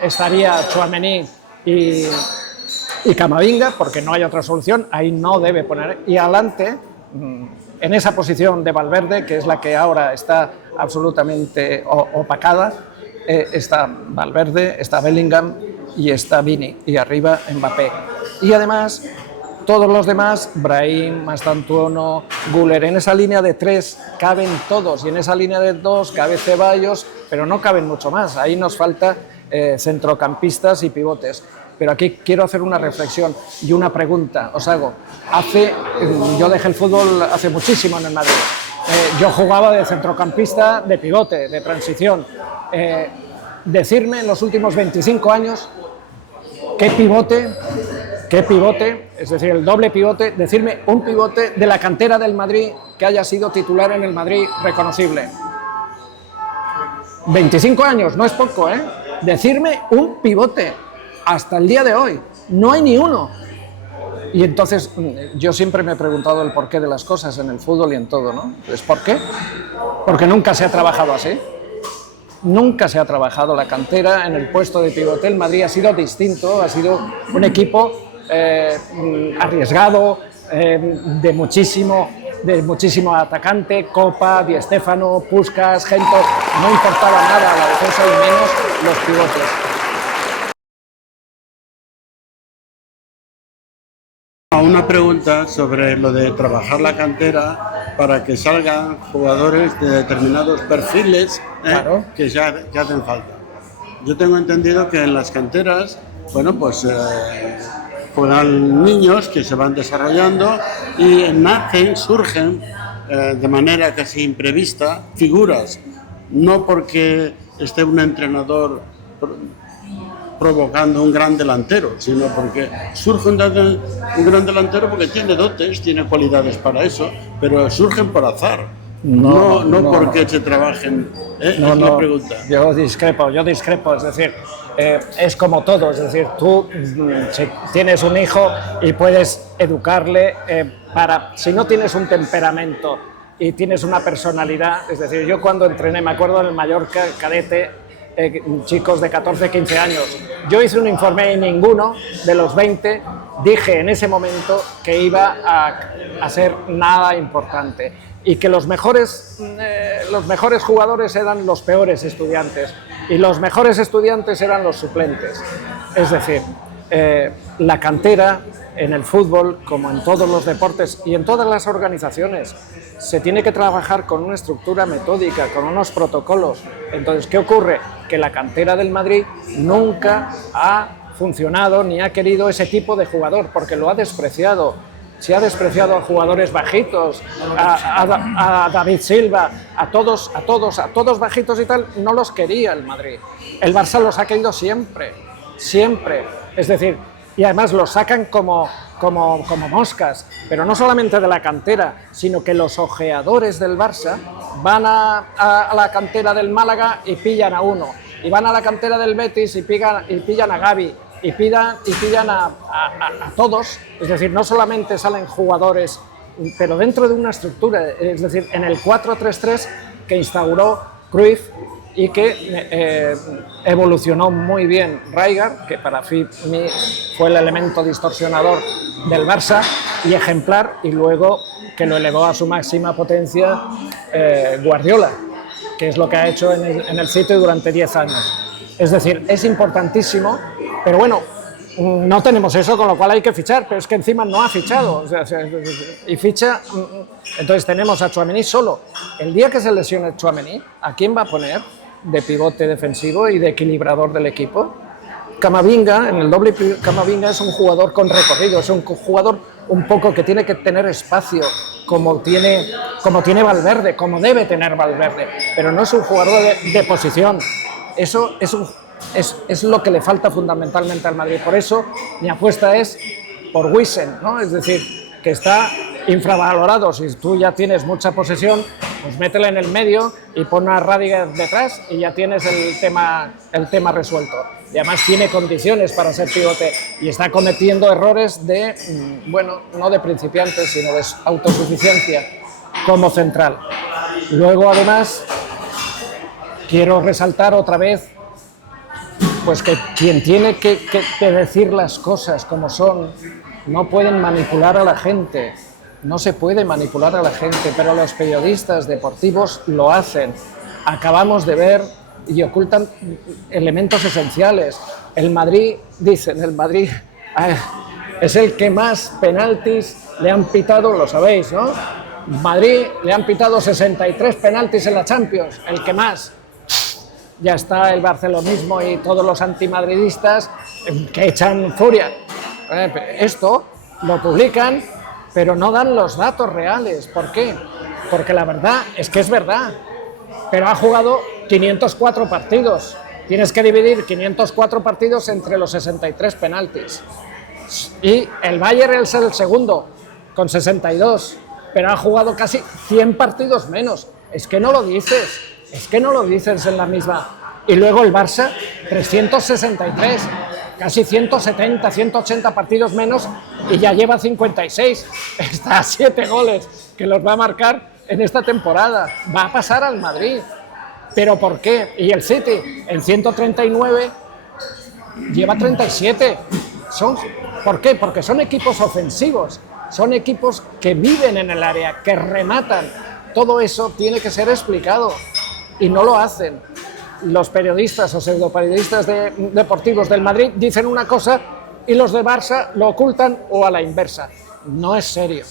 estaría Tchouaméni y Camavinga, porque no hay otra solución, ahí no debe poner. Y adelante, en esa posición de Valverde, que es la que ahora está absolutamente opacada, está Valverde, está Bellingham y está Vini, y arriba Mbappé. Y además, todos los demás, Brahim, Mastantuono, Güler, en esa línea de 3 caben todos, y en esa línea de 2 cabe Ceballos, pero no caben mucho más. Ahí nos falta centrocampistas y pivotes. Pero aquí quiero hacer una reflexión y una pregunta, os hago. Yo dejé el fútbol hace muchísimo en el Madrid. Yo jugaba de centrocampista, de pivote, de transición. Decirme en los últimos 25 años qué pivote ¿Qué pivote? Es decir, el doble pivote. Decirme un pivote de la cantera del Madrid que haya sido titular en el Madrid reconocible. 25 años, no es poco, ¿eh? Decirme un pivote. Hasta el día de hoy. No hay ni uno. Y entonces, yo siempre me he preguntado el porqué de las cosas en el fútbol y en todo, ¿no? Pues, ¿por qué? Porque nunca se ha trabajado así. Nunca se ha trabajado la cantera en el puesto de pivote. El Madrid ha sido distinto, ha sido un equipo arriesgado, de muchísimo atacante, Copa, Di Stéfano, Puskás, Gento. No importaba nada la defensa y menos los pivotes. Una pregunta sobre lo de trabajar la cantera para que salgan jugadores de determinados perfiles Claro. que ya hacen falta. Yo tengo entendido que en las canteras, bueno, pues juegan niños que se van desarrollando y surgen de manera casi imprevista figuras, no porque esté un entrenador provocando un gran delantero, sino porque surge un gran delantero porque tiene dotes, tiene cualidades para eso, pero surgen por azar, no porque se trabajen. Es la pregunta. Yo discrepo, es decir, es como todo, es decir, tú si tienes un hijo y puedes educarle si no tienes un temperamento y tienes una personalidad, es decir, yo cuando entrené, me acuerdo en el Mallorca, cadete, chicos de 14, 15 años. Yo hice un informe y ninguno de los 20 dije en ese momento que iba a ser nada importante y que los mejores jugadores eran los peores estudiantes y los mejores estudiantes eran los suplentes. Es decir, la cantera en el fútbol, como en todos los deportes y en todas las organizaciones, se tiene que trabajar con una estructura metódica, con unos protocolos. Entonces, ¿qué ocurre? Que la cantera del Madrid nunca ha funcionado ni ha querido ese tipo de jugador, porque lo ha despreciado. Se ha despreciado a jugadores bajitos, a David Silva, a todos bajitos y tal, no los quería el Madrid. El Barça los ha querido siempre, siempre. Es decir, y además los sacan como moscas, pero no solamente de la cantera, sino que los ojeadores del Barça van a la cantera del Málaga y pillan a uno, y van a la cantera del Betis y pillan a Gavi, y pillan a todos. Es decir, no solamente salen jugadores, pero dentro de una estructura, es decir, en el 4-3-3 que instauró Cruyff y que evolucionó muy bien Rijkaard, que para mí fue el elemento distorsionador del Barça y ejemplar, y luego que lo elevó a su máxima potencia Guardiola, que es lo que ha hecho en el City durante 10 años. Es decir, es importantísimo, pero bueno, no tenemos eso, con lo cual hay que fichar, pero es que encima no ha fichado, y ficha. Entonces tenemos a Tchouaméni solo. El día que se lesione Tchouaméni, ¿a quién va a poner de pivote defensivo y de equilibrador del equipo? Camavinga, en el doble, Camavinga es un jugador con recorrido, es un jugador un poco que tiene que tener espacio, como tiene Valverde, como debe tener Valverde, pero no es un jugador de posición. Eso es lo que le falta fundamentalmente al Madrid. Por eso mi apuesta es por Wissem, ¿no? Es decir, que está infravalorado. Si tú ya tienes mucha posesión, pues métele en el medio y pon a Rudiger detrás y ya tienes el tema resuelto. Y además tiene condiciones para ser pivote y está cometiendo errores no de principiantes, sino de autosuficiencia como central. Luego, además, quiero resaltar otra vez pues que quien tiene que decir las cosas como son, no pueden manipular a la gente, no se puede manipular a la gente, pero los periodistas deportivos lo hacen. Acabamos de ver y ocultan elementos esenciales. El Madrid, dicen, el Madrid es el que más penaltis le han pitado, lo sabéis, ¿no? Madrid le han pitado 63 penaltis en la Champions, el que más. Ya está el barcelonismo y todos los antimadridistas que echan furia. Esto lo publican, pero no dan los datos reales. ¿Por qué? Porque la verdad es que es verdad, pero ha jugado 504 partidos. Tienes que dividir 504 partidos entre los 63 penaltis. Y el Bayern es el segundo, con 62, pero ha jugado casi 100 partidos menos. Es que no lo dices en la misma. Y luego el Barça, 363, casi 170, 180 partidos menos y ya lleva 56. Está a 7 goles que los va a marcar en esta temporada. Va a pasar al Madrid. ¿Pero por qué? Y el City, en 139, lleva 37. ¿Por qué? Porque son equipos ofensivos, son equipos que viven en el área, que rematan. Todo eso tiene que ser explicado y no lo hacen. Los periodistas o pseudoperiodistas deportivos del Madrid dicen una cosa y los de Barça lo ocultan o a la inversa. No es serio.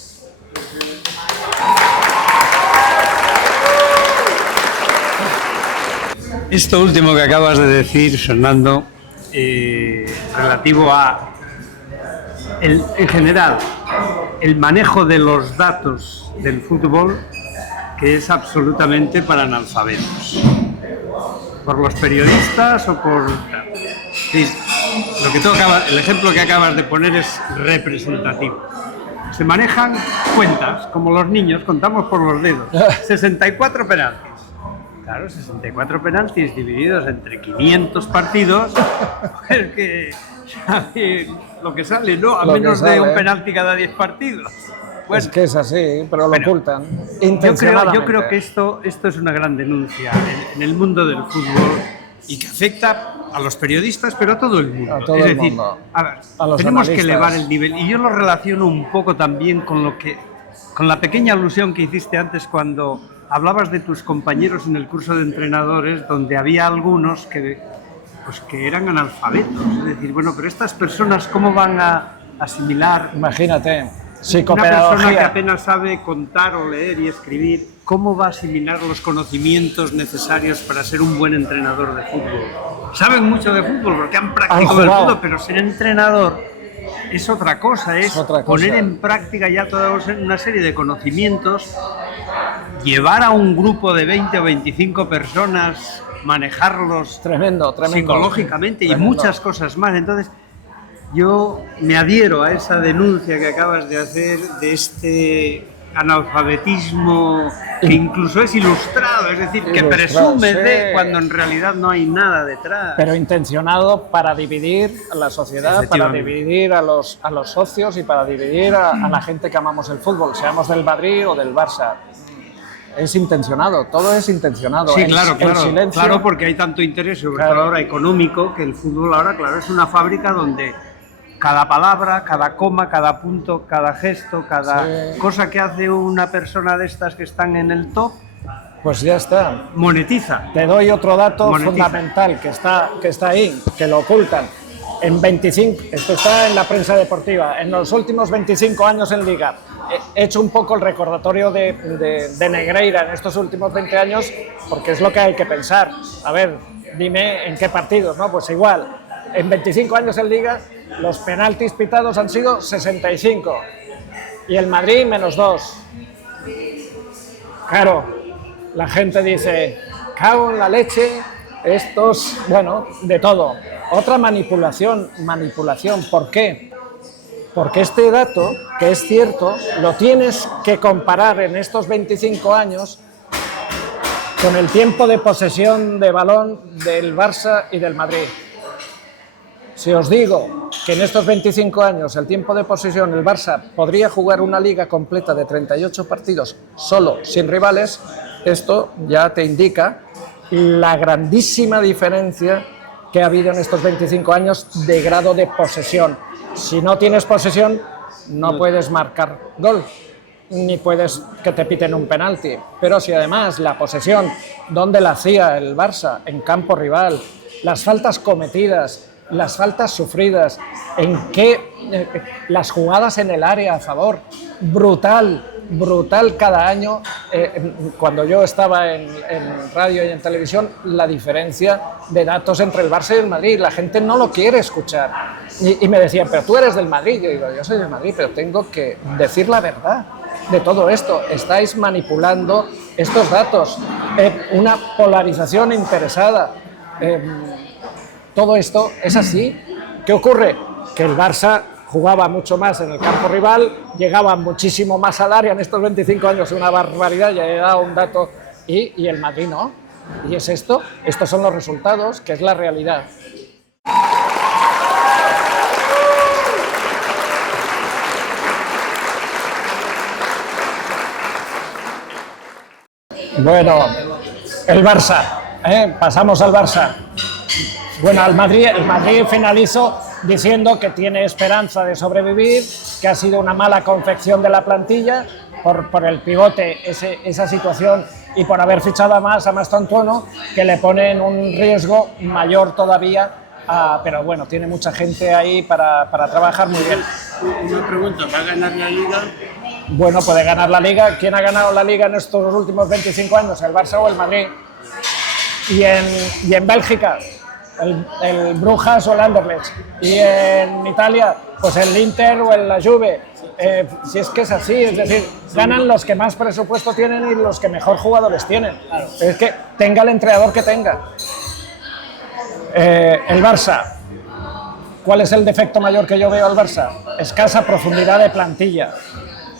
Esto último que acabas de decir, Fernando, relativo a, en general, el manejo de los datos del fútbol, que es absolutamente para analfabetos. ¿Por los periodistas o por...? Sí, el ejemplo que acabas de poner es representativo. Se manejan cuentas, como los niños, contamos por los dedos. 64 penaltis. Claro, 64 penaltis divididos entre 500 partidos, es que sabe lo que sale, ¿no? A menos de un penalti cada 10 partidos. Bueno, es que es así, pero lo ocultan intencionadamente. Yo creo que esto es una gran denuncia en el mundo del fútbol y que afecta a los periodistas, pero a todo el mundo. A todo el mundo. A ver, a los tenemos analistas. Que elevar el nivel. Y yo lo relaciono un poco también con la pequeña alusión que hiciste antes cuando hablabas de tus compañeros en el curso de entrenadores, donde había algunos que eran analfabetos. Es decir, bueno, pero estas personas, ¿cómo van a asimilar? Imagínate. Una persona que apenas sabe contar o leer y escribir, ¿cómo va a asimilar los conocimientos necesarios para ser un buen entrenador de fútbol? Saben mucho de fútbol porque han practicado el fútbol, pero ser entrenador es otra cosa, es poner en práctica ya toda una serie de conocimientos, llevar a un grupo de 20 o 25 personas, manejarlos tremendo. Psicológicamente y muchas cosas más. Entonces, yo me adhiero a esa denuncia que acabas de hacer de este analfabetismo que incluso es ilustrado, es decir, que presume de cuando en realidad no hay nada detrás. Pero intencionado para dividir a la sociedad, para dividir a los socios y para dividir a la gente que amamos el fútbol, seamos del Madrid o del Barça. Es intencionado, todo es intencionado. Sí, claro, porque hay tanto interés, sobre todo ahora económico, que el fútbol ahora, claro, es una fábrica donde cada palabra, cada coma, cada punto, cada gesto, cada cosa que hace una persona de estas que están en el top, pues ya está. Monetiza. Te doy otro dato fundamental que está ahí, que lo ocultan. En 25, esto está en la prensa deportiva, en los últimos 25 años en Liga, he hecho un poco el recordatorio de Negreira en estos últimos 20 años, porque es lo que hay que pensar. A ver, dime en qué partidos, ¿no? Pues igual, en 25 años en Liga, los penaltis pitados han sido 65 y el Madrid -2. Claro, la gente dice, cago en la leche, estos, bueno, de todo. Otra manipulación. ¿Por qué? Porque este dato, que es cierto, lo tienes que comparar en estos 25 años con el tiempo de posesión de balón del Barça y del Madrid. Si os digo que en estos 25 años el tiempo de posesión, el Barça podría jugar una liga completa de 38 partidos solo, sin rivales, esto ya te indica la grandísima diferencia que ha habido en estos 25 años de grado de posesión. Si no tienes posesión, no puedes marcar gol, ni puedes que te piten un penalti. Pero si además la posesión, ¿dónde la hacía el Barça? En campo rival. Las faltas cometidas, las faltas sufridas, las jugadas en el área a favor, brutal cada año. Cuando yo estaba en radio y en televisión, la diferencia de datos entre el Barça y el Madrid, la gente no lo quiere escuchar. Y me decían, pero tú eres del Madrid. Yo digo, yo soy del Madrid, pero tengo que decir la verdad de todo esto. Estáis manipulando estos datos, una polarización interesada. Todo esto es así. ¿Qué ocurre? Que el Barça jugaba mucho más en el campo rival, llegaba muchísimo más al área en estos 25 años, una barbaridad, ya he dado un dato, y el Madrid no. Y es esto, estos son los resultados, que es la realidad. Bueno, el Barça, pasamos al Barça. Bueno, el Madrid finalizó diciendo que tiene esperanza de sobrevivir, que ha sido una mala confección de la plantilla por el pivote, esa situación, y por haber fichado a Mastantuono, que le pone en un riesgo mayor todavía, pero bueno, tiene mucha gente ahí para trabajar muy bien. Una pregunta, ¿va a ganar la Liga? Bueno, puede ganar la Liga. ¿Quién ha ganado la Liga en estos últimos 25 años? ¿El Barça o el Madrid? Y en Bélgica, el Brujas o el Anderlecht. Y en Italia, pues el Inter o el la Juve. Si es que es así, es decir, ganan los que más presupuesto tienen y los que mejor jugadores tienen. Es que tenga el entrenador que tenga. El Barça. ¿Cuál es el defecto mayor que yo veo al Barça? Escasa profundidad de plantilla.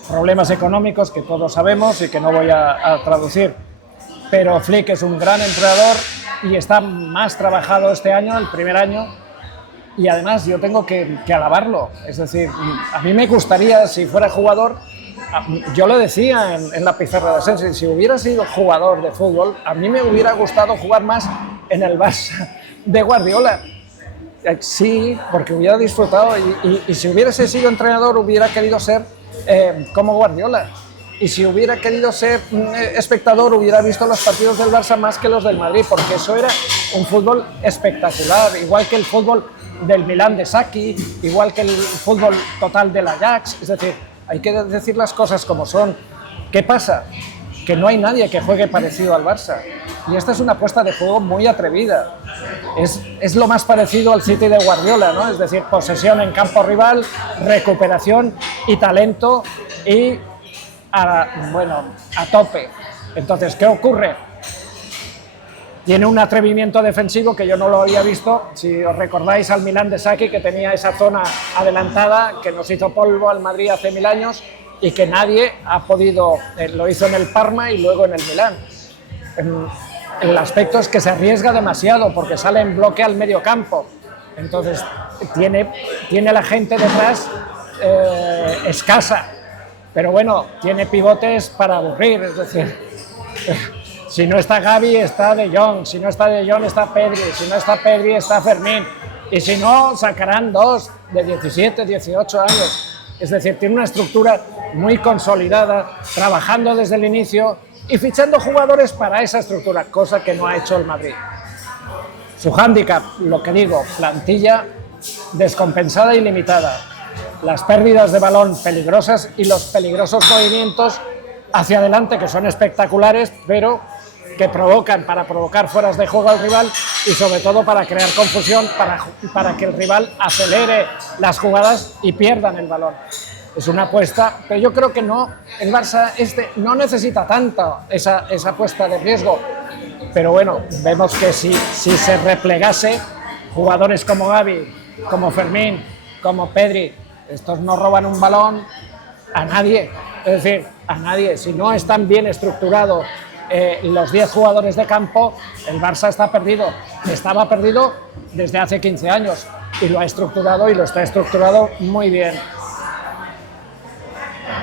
Problemas económicos que todos sabemos y que no voy a traducir. Pero Flick es un gran entrenador y está más trabajado este año, el primer año, y además yo tengo que alabarlo. Es decir, a mí me gustaría, si fuera jugador, yo lo decía en la pizarra de Sensi, si hubiera sido jugador de fútbol, a mí me hubiera gustado jugar más en el Barça de Guardiola. Sí, porque hubiera disfrutado y si hubiese sido entrenador hubiera querido ser como Guardiola. Y si hubiera querido ser espectador hubiera visto los partidos del Barça más que los del Madrid, porque eso era un fútbol espectacular, igual que el fútbol del Milán de Sacchi, igual que el fútbol total del Ajax. Es decir, hay que decir las cosas como son. ¿Qué pasa? Que no hay nadie que juegue parecido al Barça. Y esta es una apuesta de juego muy atrevida. Es lo más parecido al City de Guardiola, ¿no? Es decir, posesión en campo rival, recuperación y talento y a tope. Entonces, ¿qué ocurre? Tiene un atrevimiento defensivo que yo no lo había visto. Si os recordáis al Milán de Sacchi, que tenía esa zona adelantada, que nos hizo polvo al Madrid hace 1000 años y que nadie ha podido, lo hizo en el Parma y luego en el Milán. El aspecto es que se arriesga demasiado porque sale en bloque al medio campo. Entonces, tiene la gente detrás escasa. Pero bueno, tiene pivotes para aburrir, es decir, si no está Gavi está De Jong, si no está De Jong está Pedri, si no está Pedri está Fermín, y si no, sacarán 2 de 17, 18 años. Es decir, tiene una estructura muy consolidada, trabajando desde el inicio y fichando jugadores para esa estructura, cosa que no ha hecho el Madrid. Su hándicap, lo que digo, plantilla descompensada y limitada. Las pérdidas de balón peligrosas y los peligrosos movimientos hacia adelante que son espectaculares, pero que para provocar fueras de juego al rival y sobre todo para crear confusión, para que el rival acelere las jugadas y pierdan el balón. Es una apuesta, pero yo creo que no, el Barça no necesita tanto esa apuesta de riesgo, pero bueno, vemos que si se replegase, jugadores como Gavi, como Fermín, como Pedri, estos no roban un balón a nadie, es decir, a nadie. Si no están bien estructurados los 10 jugadores de campo, el Barça está perdido. Estaba perdido desde hace 15 años y lo ha estructurado y lo está estructurado muy bien.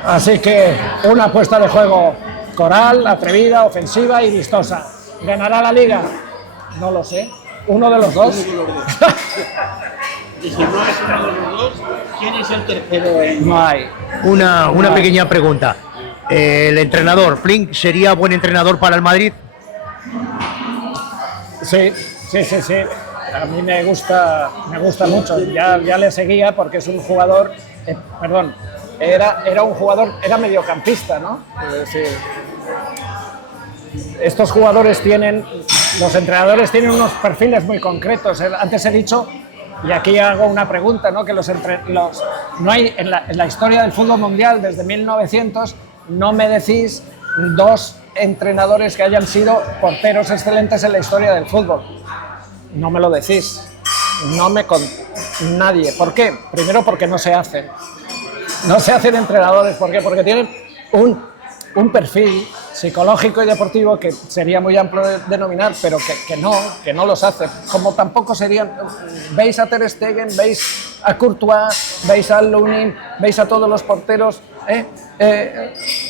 Así que una apuesta de juego coral, atrevida, ofensiva y vistosa. ¿Ganará la Liga? No lo sé. ¿Uno de los dos? Y si no es uno de los dos, ¿quién es el tercero? No hay. Una pequeña pregunta. ¿El entrenador, Flick, sería buen entrenador para el Madrid? Sí. A mí me gusta mucho. Ya le seguía porque es un jugador... Era un jugador, era mediocampista, ¿no? Es decir, estos jugadores los entrenadores tienen unos perfiles muy concretos. Antes he dicho, y aquí hago una pregunta, ¿no? Que no hay en la historia del fútbol mundial desde 1900, no me decís 2 entrenadores que hayan sido porteros excelentes en la historia del fútbol. No me lo decís. nadie. ¿Por qué? Primero porque no se hacen. No se hacen entrenadores. ¿Por qué? Porque tienen un perfil psicológico y deportivo que sería muy amplio de denominar, pero que no los hace. Como tampoco serían... Veis a Ter Stegen, veis a Courtois, veis a Lunin, veis a todos los porteros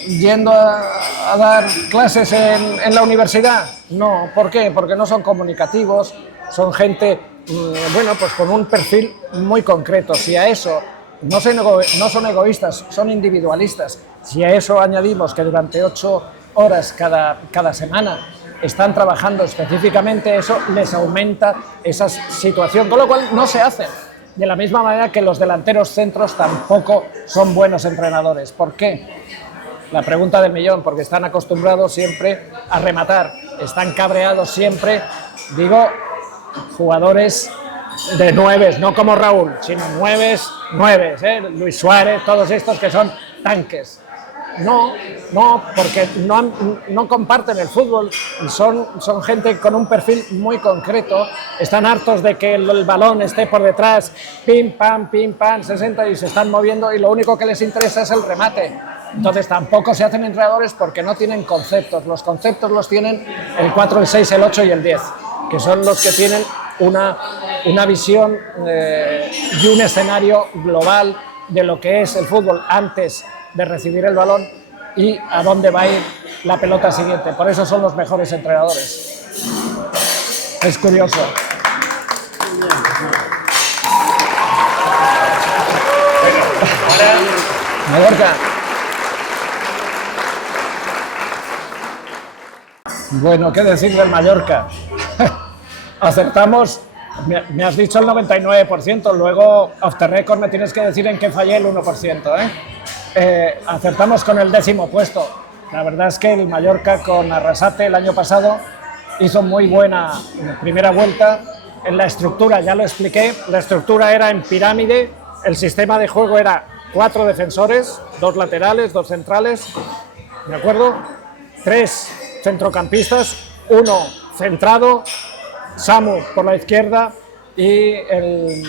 yendo a dar clases en la universidad. No, ¿por qué? Porque no son comunicativos, son gente, bueno, pues con un perfil muy concreto. Si a eso no son egoístas, son individualistas. Si a eso añadimos que durante 8 horas cada semana están trabajando específicamente, eso les aumenta esa situación, con lo cual no se hacen. De la misma manera que los delanteros centros tampoco son buenos entrenadores. ¿Por qué? La pregunta del millón, porque están acostumbrados siempre a rematar, están cabreados siempre, digo, jugadores de 9, no como Raúl, sino 9, Luis Suárez, todos estos que son tanques. No, porque no comparten el fútbol, son gente con un perfil muy concreto, están hartos de que el balón esté por detrás, pim, pam, 60 y se están moviendo y lo único que les interesa es el remate. Entonces tampoco se hacen entrenadores porque no tienen conceptos, los conceptos los tienen el 4, el 6, el 8 y el 10, que son los que tienen una visión y un escenario global de lo que es el fútbol antes de recibir el balón y a dónde va a ir la pelota siguiente. Por eso son los mejores entrenadores. Es curioso. Mallorca. Bueno, ¿qué decir del Mallorca? Acertamos, me has dicho el 99%, luego off the record me tienes que decir en qué fallé el 1%, acertamos con el 10º puesto. La verdad es que el Mallorca con Arrasate el año pasado hizo muy buena primera vuelta. En la estructura, ya lo expliqué, la estructura era en pirámide, el sistema de juego era 4 defensores, 2 laterales, 2 centrales, ¿de acuerdo? 3 centrocampistas, 1 centrado, Samu por la izquierda y el...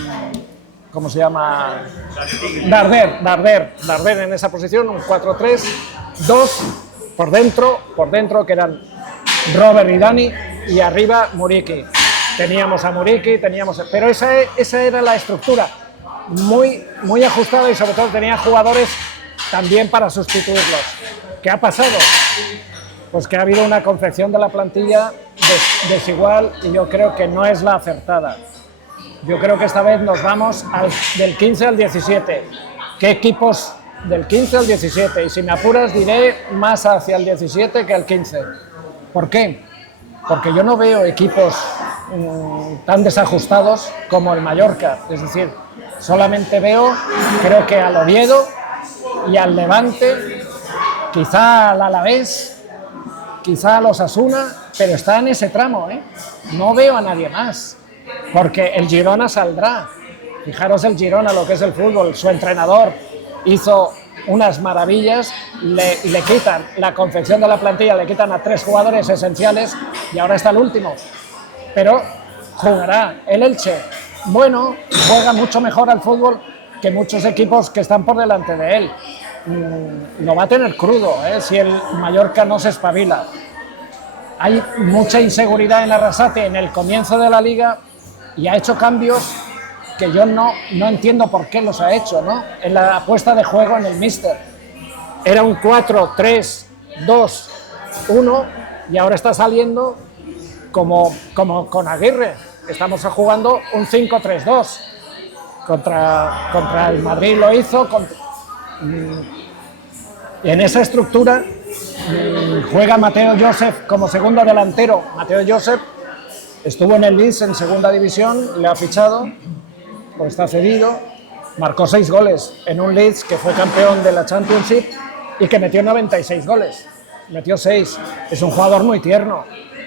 ¿cómo se llama? Darder en esa posición, un 4-3, 2 por dentro que eran Robert y Dani, y arriba Muriqi. Teníamos a Muriqui, pero esa era la estructura, muy ajustada y sobre todo tenía jugadores también para sustituirlos. ¿Qué ha pasado? Pues que ha habido una confección de la plantilla desigual y yo creo que no es la acertada. Yo creo que esta vez nos vamos del 15 al 17. ¿Qué equipos del 15 al 17? Y si me apuras diré más hacia el 17 que al 15. ¿Por qué? Porque yo no veo equipos tan desajustados como el Mallorca. Es decir, solamente veo, creo que al Oviedo y al Levante, quizá al Alavés, quizá al Osasuna, pero está en ese tramo, No veo a nadie más. Porque el Girona saldrá. Fijaros el Girona, lo que es el fútbol. Su entrenador hizo unas maravillas, le quitan la confección de la plantilla, le quitan a 3 jugadores esenciales y ahora está el último. Pero jugará el Elche. Bueno, juega mucho mejor al fútbol que muchos equipos que están por delante de él. Lo va a tener crudo, si el Mallorca no se espabila. Hay mucha inseguridad en Arrasate en el comienzo de la liga y ha hecho cambios que yo no entiendo por qué los ha hecho, ¿no? En la apuesta de juego en el míster. Era un 4-3-2-1 y ahora está saliendo como con Aguirre. Estamos jugando un 5-3-2. Contra el Madrid lo hizo. En esa estructura juega Mateo Joseph como segundo delantero. Mateo Joseph estuvo en el Leeds en segunda división, le ha fichado, pues está cedido, marcó 6 goles en un Leeds que fue campeón de la Championship y que metió 96 goles, metió 6, es un jugador muy tierno.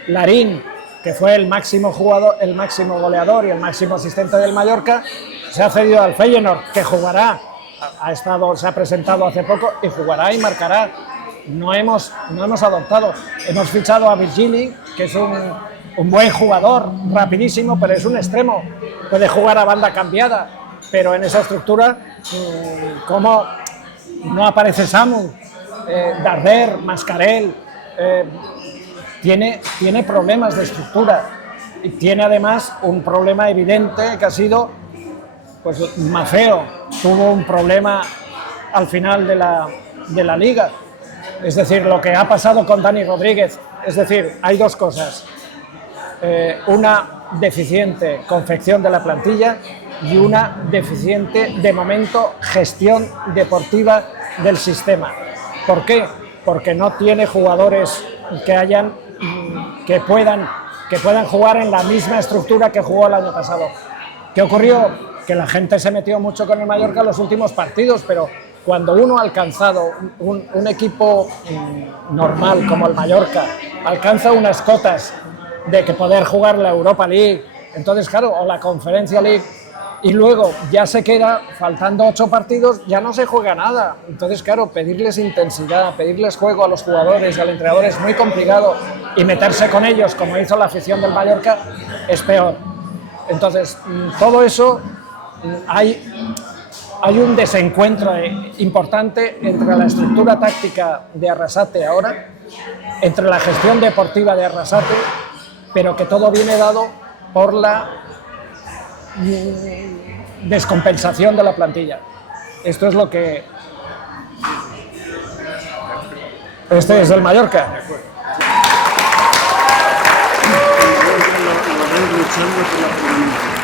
Larín, que fue el máximo goleador y el máximo asistente del Mallorca, se ha cedido al Feyenoord, que jugará, se ha presentado hace poco y jugará y marcará. No hemos adoptado, hemos fichado a Virgili, que es un un buen jugador, rapidísimo, pero es un extremo. Puede jugar a banda cambiada, pero en esa estructura, como no aparece Samu, Darder, Mascarell, tiene problemas de estructura. Y tiene además un problema evidente que ha sido, pues Maffeo tuvo un problema al final de la liga. Es decir, lo que ha pasado con Dani Rodríguez, es decir, hay dos cosas. Una deficiente confección de la plantilla y una deficiente, de momento, gestión deportiva del sistema. ¿Por qué? Porque no tiene jugadores que puedan jugar en la misma estructura que jugó el año pasado. ¿Qué ocurrió? Que la gente se metió mucho con el Mallorca en los últimos partidos, pero cuando uno ha alcanzado, un equipo normal como el Mallorca, alcanza unas cotas de que poder jugar la Europa League, entonces claro, o la Conferencia League, y luego ya se queda, faltando 8 partidos, ya no se juega nada. Entonces claro, pedirles intensidad, pedirles juego a los jugadores y al entrenador es muy complicado, y meterse con ellos, como hizo la afición del Mallorca, es peor. Entonces, todo eso, hay un desencuentro importante entre la estructura táctica de Arrasate ahora, entre la gestión deportiva de Arrasate, pero que todo viene dado por la descompensación de la plantilla. Esto es lo que... Este es el Mallorca. Lo veo luchando por la permanencia.